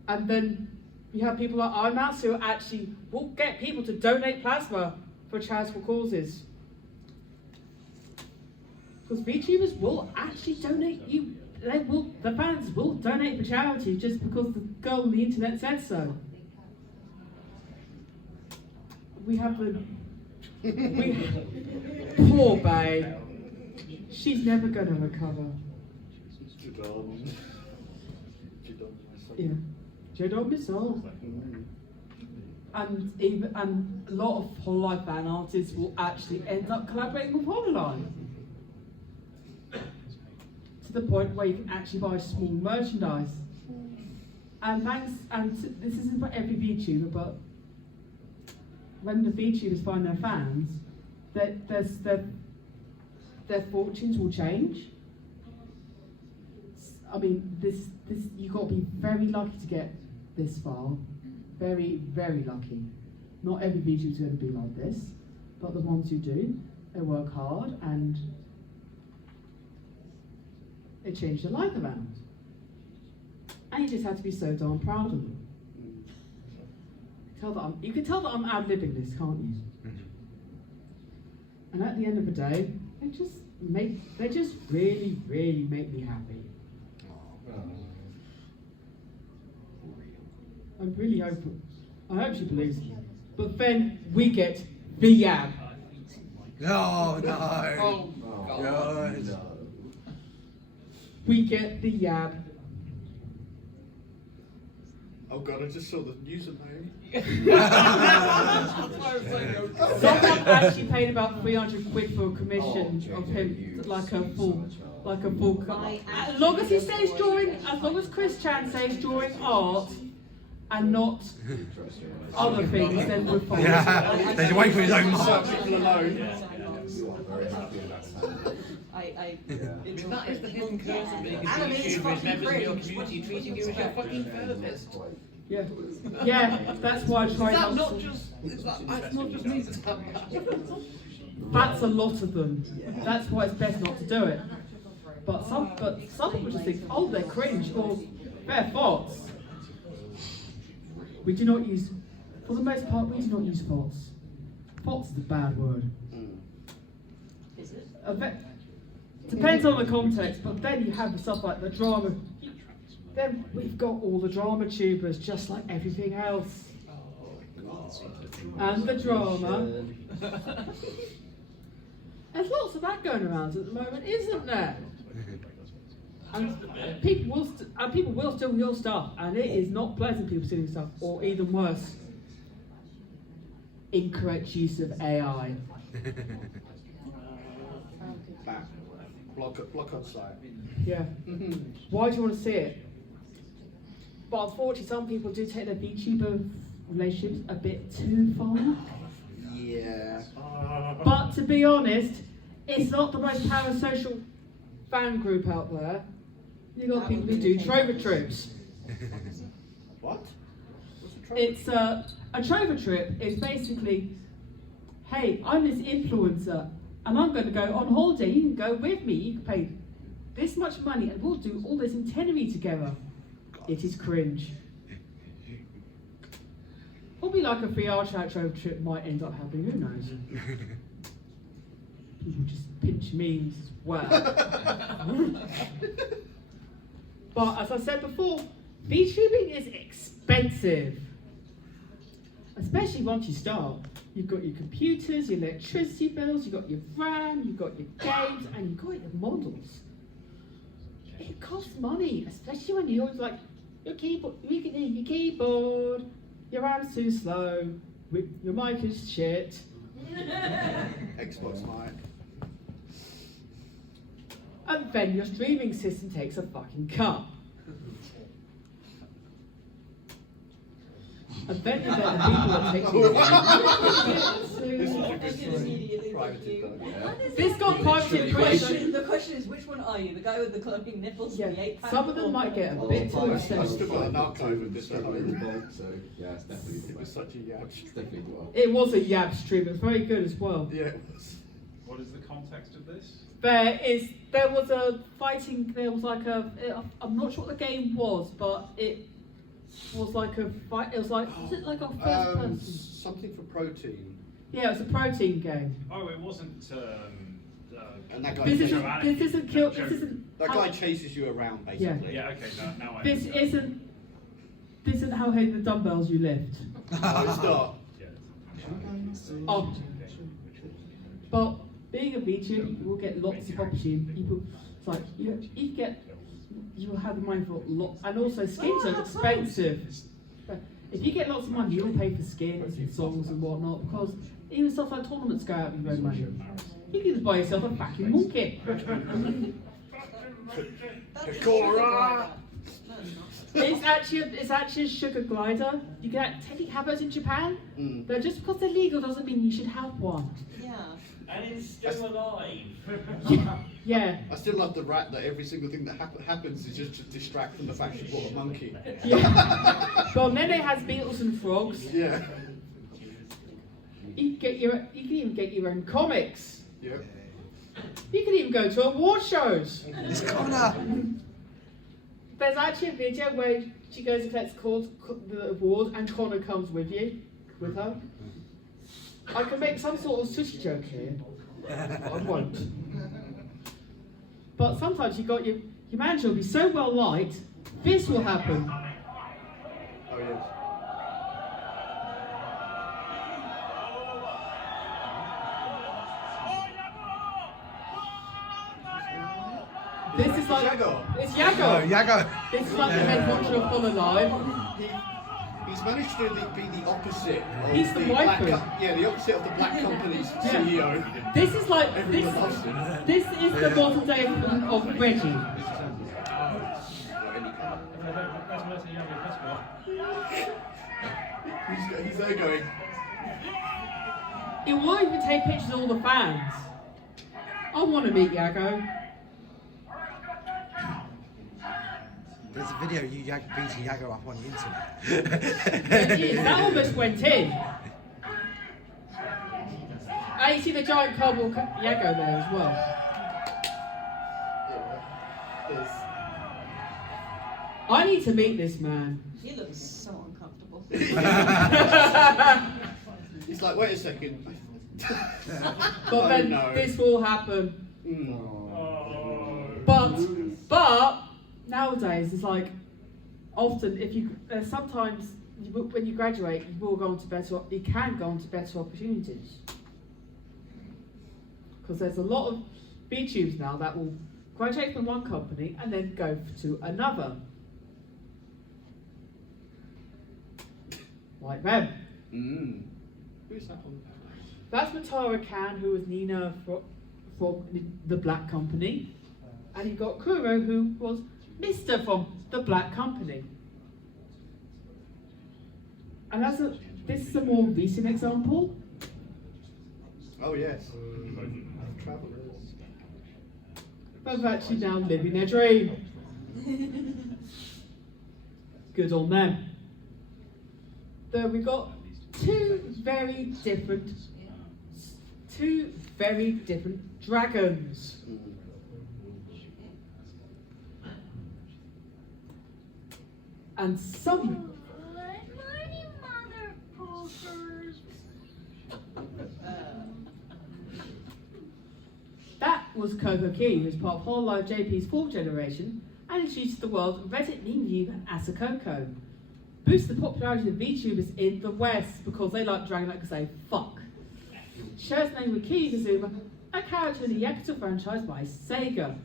And then you have people like IMATS who actually will get people to donate plasma for charitable causes. Because VTubers will actually donate the fans will donate for charity just because the girl on the internet said so. We have poor Bae. She's never gonna recover. Yeah. Jadon Missile. And a lot of hololive fan artists will actually end up collaborating with hololive. To the point where you can actually buy small merchandise. And this isn't for every VTuber, but when the VTubers find their fans, their fortunes will change. I mean, this you've got to be very lucky to get this far. Very, very lucky. Not every VTuber is going to be like this, but the ones who do, they work hard and it changed their life around. And you just have to be so darn proud of them. You can tell that I'm ad-libbing this, can't you? And at the end of the day, they just really, really make me happy. I really hope she believes me. But then we get the yab. No. Oh, God. No. We get the yab. I Oh god, I just saw the username. Someone actually paid about 300 quid for a commission of him, like a full. As long as he stays drawing, as long as Chris Chan stays drawing art and not other things, then we're fine. Yeah, there's a way for his own mark. People alone. You are very happy with that sound. That is the hidden curse of being a Adam is YouTuber, is fucking members of your cringe. community treating you as your fucking therapist. Yeah, yeah, that's why I Is try that not not to. just, it's not just me that's done that. That's a lot of them. That's why it's best not to do it. But some people just think, oh, they're cringe or they're bots. We do not use, for the most part, we do not use bots. Bots is a bad word. Is it? Depends on the context, but then you have stuff like the drama. Then we've got all the drama tubers, just like everything else. And the drama. There's lots of that going around at the moment, isn't there? And people will steal your stuff, and it is not pleasant people stealing stuff, or even worse, incorrect use of AI. Block on site. Yeah. Why do you want to see it? But unfortunately, some people do take their VTuber relationships a bit too far. Yeah. But to be honest, it's not the most parasocial fan group out there. You've got people who do Trover trips. What? It's a Trover trip is basically, hey, I'm this influencer and I'm going to go on holiday. You can go with me. You can pay this much money and we'll do all this itinerary together. It is cringe. Probably like a 3 hour Trover trip might end up happening. Who knows? People just pinch memes as well. But as I said before, VTubing is expensive. Especially once you start. You've got your computers, your electricity bills, you've got your RAM, you've got your games, and you've got your models. It costs money, especially when you're always like, your keyboard, you can hear your keyboard, your RAM's too slow, your mic is shit. Xbox mic. And then your streaming system takes a fucking cut. And then you get the people that take This got privated question. The question is, which one are you? The guy with the glowing nipples? Yeah, The 8-pack? some of them might get a bit too I've still obsessed. got an archive of this. So yeah, it's definitely It was such a yab. it's definitely the one. It was a yab stream, it was very good as well. Yeah, it was. What is the context of this? There was a fighting, there was like I'm not sure what the game was, but it was like a fight, it was like a first person? Something for protein. Yeah, it was a protein game. Oh, it wasn't. And that guy. This chases- isn't kill, this isn't. That guy chases you around basically. Yeah. Okay. Now I. This understand. isn't how heavy the dumbbells you lift. No, it's not. Yeah. Oh. But being a VTuber, you will get lots of opportunities. People, it's like you will have the money for lot, and also skins are expensive. If you get lots of money, you'll pay for skins and songs and whatnot, because even stuff like tournaments go out with your own money. You can just buy yourself a fucking monkey. It's actually a sugar glider. You can technically have those in Japan. But just because they're legal doesn't mean you should have one. Yeah. And it's still alive. Yeah. I still love the rat that every single thing that happens is just to distract from the fact you bought a monkey. Yeah. Well, Nene has beetles and frogs. Yeah. You can even get your own comics. Yep. You can even go to award shows. It's Connor. There's actually a video where she goes and collects the awards, and Connor comes with her. I can make some sort of sushi joke here. I won't. But sometimes your manager will be so well liked, this will happen. Oh yes. This is like Yago. it's Yago. Oh, Yago. This is like the head watcher of hololive. He's managed to be the opposite. Of He's the black waifu. yeah, the opposite of the black company's CEO. This is like Everyone loves him. this is the modern day of Reggie. He's there going. He will even take pictures of all the fans. I want to meet Yago. There's a video of you beating Yago up on the internet. It is. That almost went in. And you see the giant cardboard Yago there as well. I need to meet this man. He looks so uncomfortable. He's like, wait a second. But then no. this will happen. But nowadays it's like often if you sometimes when you graduate you will go on to you can go on to better opportunities because there's a lot of VTubers now that will graduate from one company and then go to another. Like them. Who's that one? That's Matara Khan, who was Nina from the Black Company, and you got Kuro, who was Mr. from the Black Company. And this is a more recent example. Oh yes. Travelers. But they're actually now living their dream. Good on them. So we got two very different dragons. And some that was Coco Key, who's part of hololive JP's 4th generation and introduced to the world Reddit meme view and Asakoko. Boosted the popularity of VTubers in the West because they like Dragon like to say fuck. Shares name with Key Kazuma, a character in the Yakuza franchise by Sega.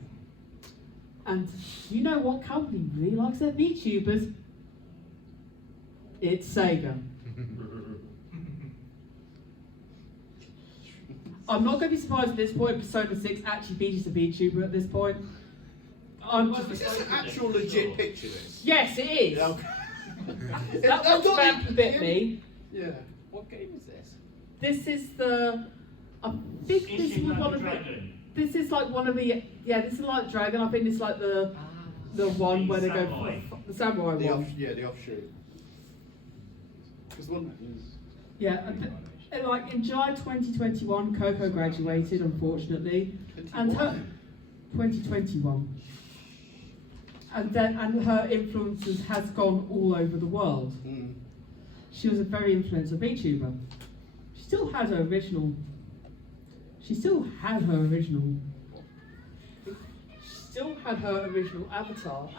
And you know what company really likes their VTubers? It's Sega. I'm not going to be surprised at this point Persona 6 actually features a VTuber at this point. Is this an actual legit picture, this? Yes, it is. Yeah. That one's about to bit me. Yeah. What game is this? This is the. I think this was one of the. This is like one of the. Yeah, this is like Dragon. I think it's like the one where they go. The samurai one. The offshoot. Because one. Yeah, and like in July 2021, Coco graduated, unfortunately, and her 2021. And her influences has gone all over the world. She was a very influential VTuber. She still had her original avatar,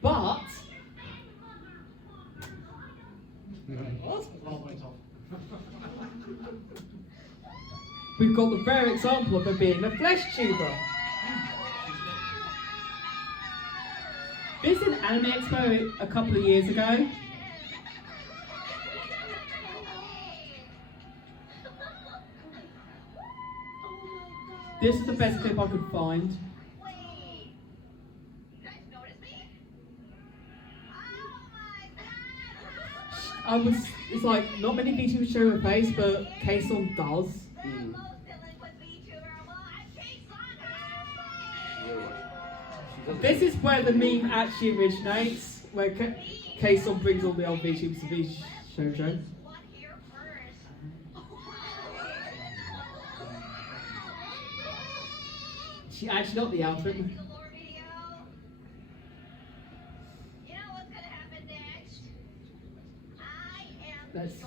but we've got the rare example of her being a flesh tuber. This is an Anime Expo a couple of years ago. This is the best clip I could find. It's like, not many VTubers show her face, but Kson does. This is where the meme actually originates, where Kson brings all the old VTubers to VShojo. She actually got the outfit. Let's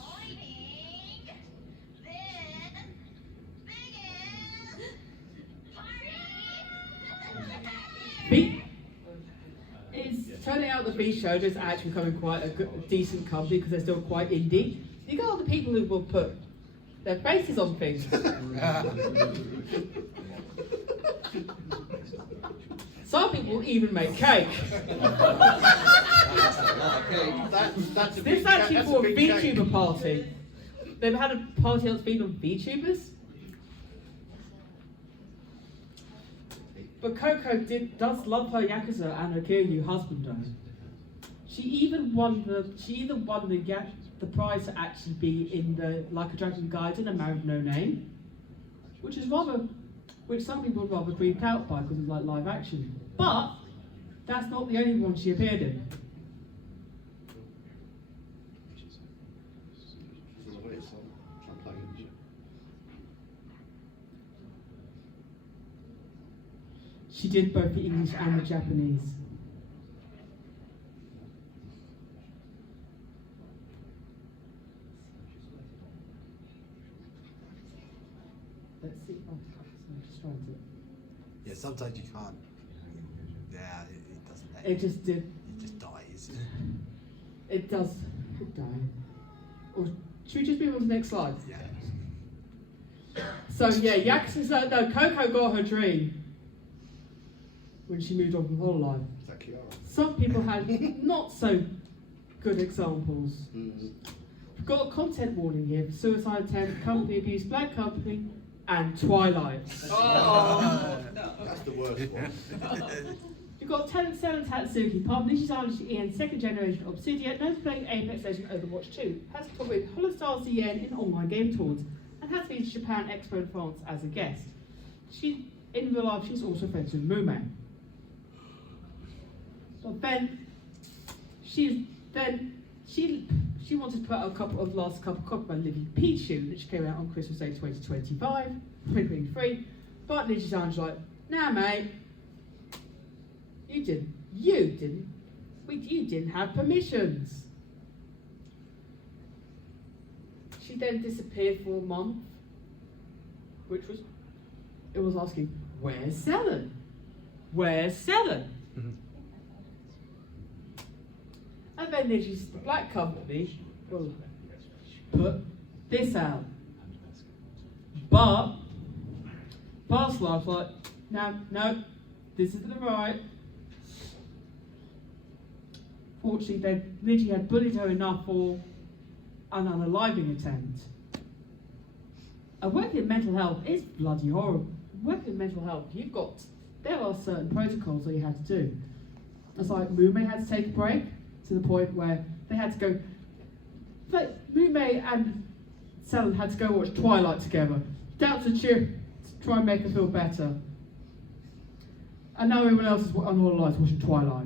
It's turning out the VShojo is actually becoming quite a decent company because they're still quite indie. You got all the people who will put their faces on things. Some people even make cake. That's a This big is actually that's for a big change. VTuber party. They've had a party that's been on VTubers. But Coco does love her Yakuza and her Kiryu husband though. She even won the prize to actually be in the Like a Dragon Gaiden, A Man with No Name, which some people would rather creeped out by because it's like live action. But that's not the only one she appeared in. She did both the English and the Japanese. Let's see if I'm just trying to. Yeah, sometimes you can't. Yeah, it doesn't let It just did. It just dies. It does. It died. Or should we just move on to the next slide? Yeah. So yeah, Yakuza. No, Coco got her dream when she moved on from hololive. Some people had not so good examples. We've got a content warning here for suicide attempt, company abuse, black company, and Twilight. Oh, that's the worst one. You've got Talent Seven Tatsuki, part of Nishizawa Ian's second generation Obsidian, known for playing Apex Legends Overwatch 2, has toured with Holostars Yen in online game tours, and has been to Japan Expo in France as a guest. In real life, she's also friends with Mume. But then, she wanted to put out a last couple of copies by Livy Pichu, which came out on Christmas Day 2023. But Nishizawa's like, nah mate, you didn't have permissions. She then disappeared for a month, it was asking, where's Selen? Where's Selen? And then the black company will put this out. But Past Life like, no, this isn't right. Fortunately, then Lidgy had bullied her enough for an unaliving attempt. And working in mental health is bloody horrible. Working in mental health, there are certain protocols that you have to do. It's like Mume had to take a break to the point where they had to go. But Mume and Selen had to go watch Twilight together. Down to try and make her feel better. And now everyone else is on all lights watching Twilight.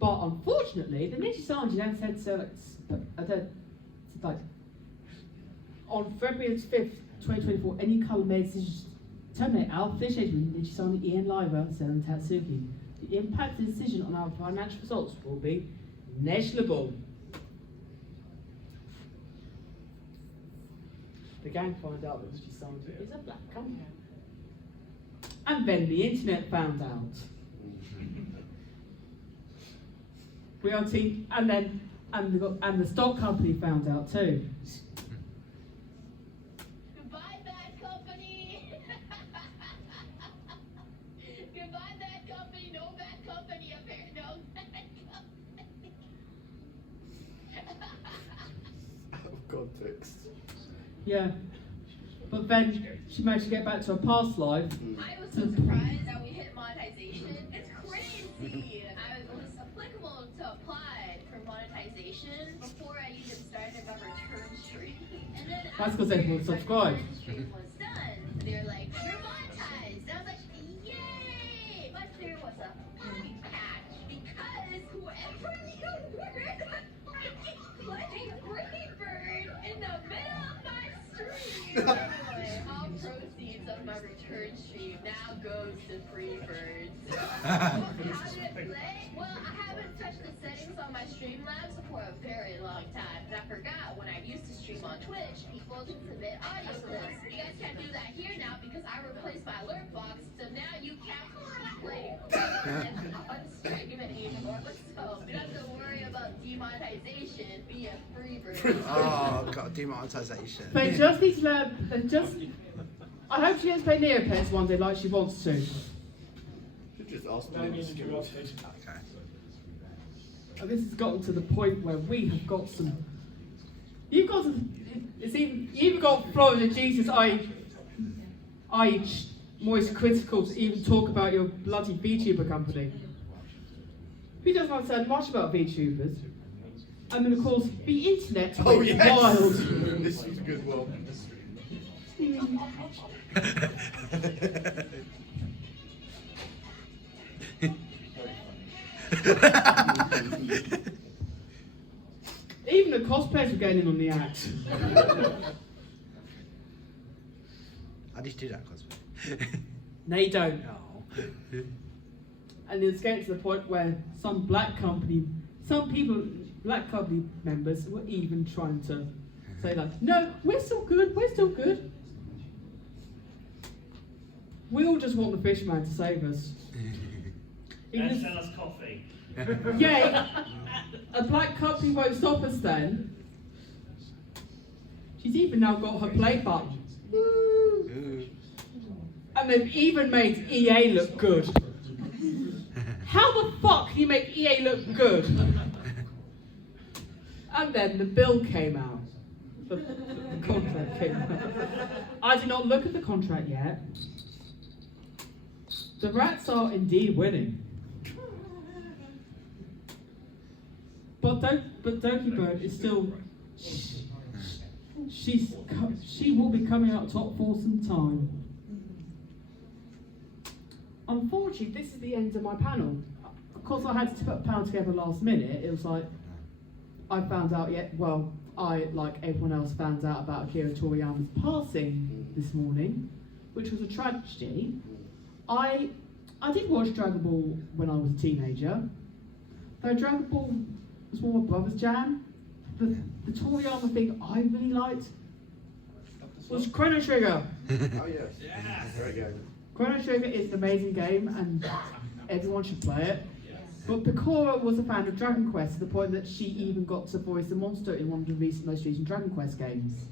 But unfortunately, the Nishizawa then said like on February 5th, 2024, any colour made decisions to terminate our affiliation with Nishizawa Ian Liver, Selen Tatsuki. The impact of the decision on our financial results will be negligible. The gang find out that Nishizawa is a black company. And then the internet found out. We are team, and the stock company found out too. Goodbye, bad company. Goodbye, bad company. No bad company up here. No bad company. Out of context. Yeah, but then she managed to get back to her past life. I was so surprised that we hit monetization. It's crazy. I was applicable to apply for monetization before I even started my return stream. And then That's because everyone subscribed. return stream was done, they're like, you're monetized. And I was like, yay! But there was a fucking catch because whoever you were playing Freebird in the middle of my stream. Anyway, all proceeds of my return stream now goes to Freebirds. How did it play? Well, I haven't touched the settings on my Streamlabs for a very long time. And I forgot when I used to stream on Twitch, people can submit audio clips. You guys can't do that here now because I replaced my alert box, so now you can't play on stream anymore. So you don't have to worry about demonetization via Freebird. Oh, God, demonetization. They just need to learn. I hope she gets to play Neopets one day like she wants to. Just ask Without me. being interrupted. Okay. And this has gotten to the point where we have got some. You've got some. It's even. You've got Florida Jesus. Moist critical to even talk about your bloody VTuber company. Who doesn't understand much about VTubers? And then of course the internet Oh went yes. wild. This is a good one. Even the cosplayers were getting in on the act. How did you do that, cosplay? No, you don't. Oh. And it's getting to the point where black company members were even trying to say like, no, we're still good, we're still good. We all just want the Fishman to save us. And sell us coffee. Yeah, a black company won't stop us then. She's even now got her play button. And they've even made EA look good. How the fuck can you make EA look good? And then the bill came out. The contract came out. I did not look at the contract yet. The rats are indeed winning. But Doki Bird is still. She will be coming out top 4 sometime. Unfortunately, this is the end of my panel. Of course, I had to put a panel together last minute. It was like, I found out I, like everyone else, found out about Akira Toriyama's passing this morning, which was a tragedy. I did watch Dragon Ball when I was a teenager, though Dragon Ball was more my brother's jam. The Toriyama thing I really liked was Chrono Trigger. Oh yes. Yeah. Very good. Chrono Trigger is an amazing game and everyone should play it. But Picora was a fan of Dragon Quest to the point that she even got to voice the monster in one of the most recent Dragon Quest games.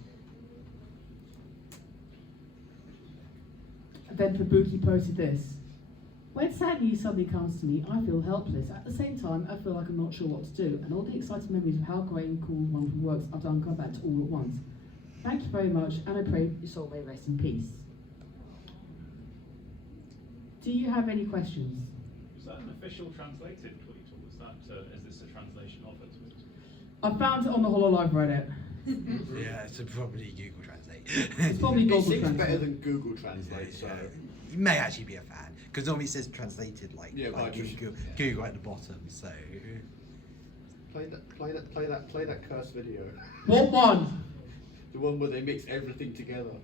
And then Fubuki posted this. When sad news suddenly comes to me, I feel helpless. At the same time, I feel like I'm not sure what to do, and all the exciting memories of how great and cool and wonderful works I've done come back to all at once. Thank you very much, and I pray your soul may rest in peace. Do you have any questions? Was that an official translated tweet, or was that is this a translation of it? I found it on the hololive Reddit. Yeah, so probably Google Translate. It's probably It Google seems Translate. better than Google Translate, so. You may actually be a fan, because normally it says translated like Yeah, Google at the bottom. So Play that cursed video. What one? The one where they mix everything together.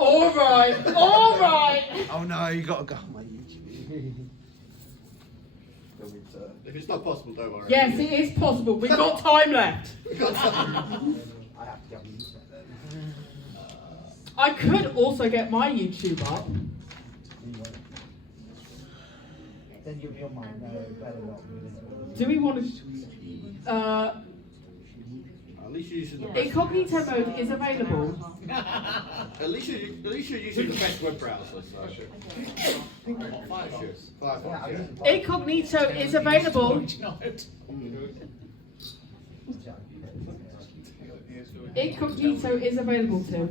Alright, alright! oh no, you got to go on my YouTube. If it's not possible, don't worry. Yes, it is possible. We've got time left. We've got time. I have to get on the internet then. I could also get my YouTube up. Then you'll be on mine. No, better not. Do we want to... At least you're using the best. Incognito mode is available. At least you're using the best web browser. So. Firefox, yeah. Incognito is available. Incognito is available too.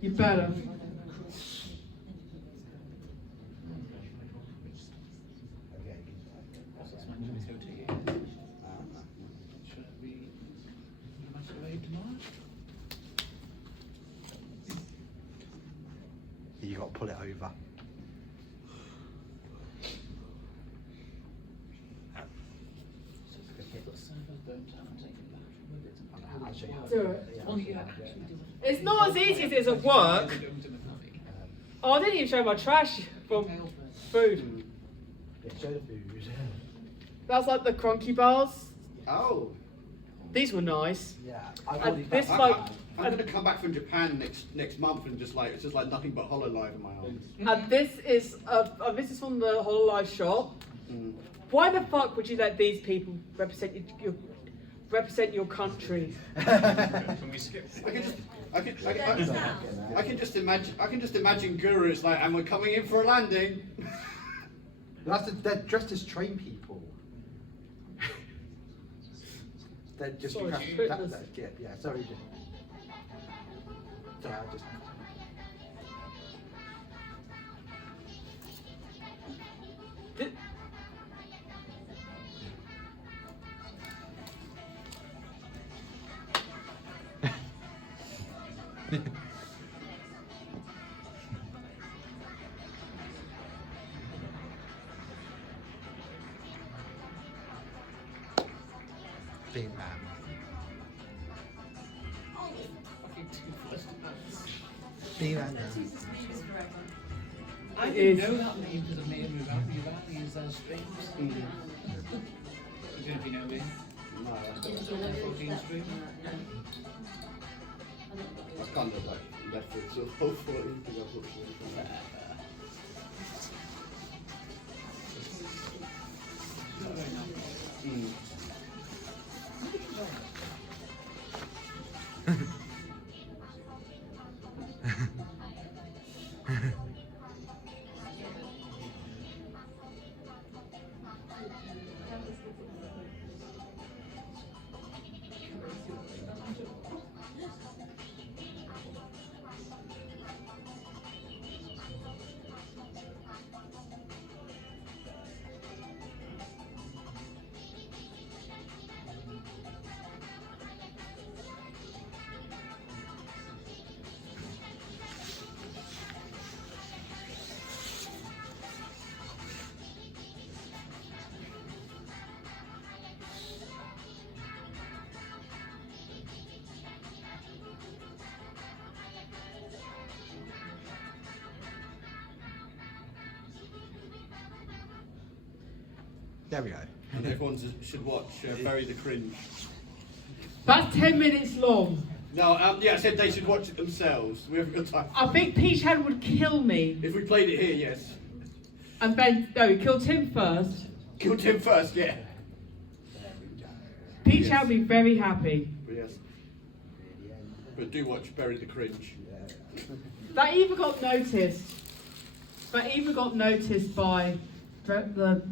You better. You got to pull it over. Do it. It's not as easy as it is at work. Oh, I didn't even show my trash from food. Yeah, show the food. That's like the cronky bars. Oh. These were nice. Yeah, And this I'm like, going to come back from Japan next month and it's just like nothing but hololive in my arms. and this is from the hololive shop. Mm. Why the fuck would you let these people represent your represent your country. Can we skip? I can just imagine gurus like, and we're coming in for a landing. They're dressed as train people. They're just Sorry, dressed- just that- this. that- yeah, sorry. Sorry, I just. Th- Being man. Being man. I It didn't is. know that name because of name Murali is streams. I don't know if you know me. No, I 14 stream. kind of like left it sort of whole 14 because I thought she was Not very nice. There we go. And everyone should watch Bury the Cringe. That's 10 minutes long. No, yeah, I said they should watch it themselves. We haven't got time. I think Peach Hand would kill me. If we played it here, yes. And Ben, no, kill Tim first. Kill Tim first, yeah. Peach Yes. Hand would be very happy. But yes. But do watch Bury the Cringe. That even got noticed. That even got noticed by the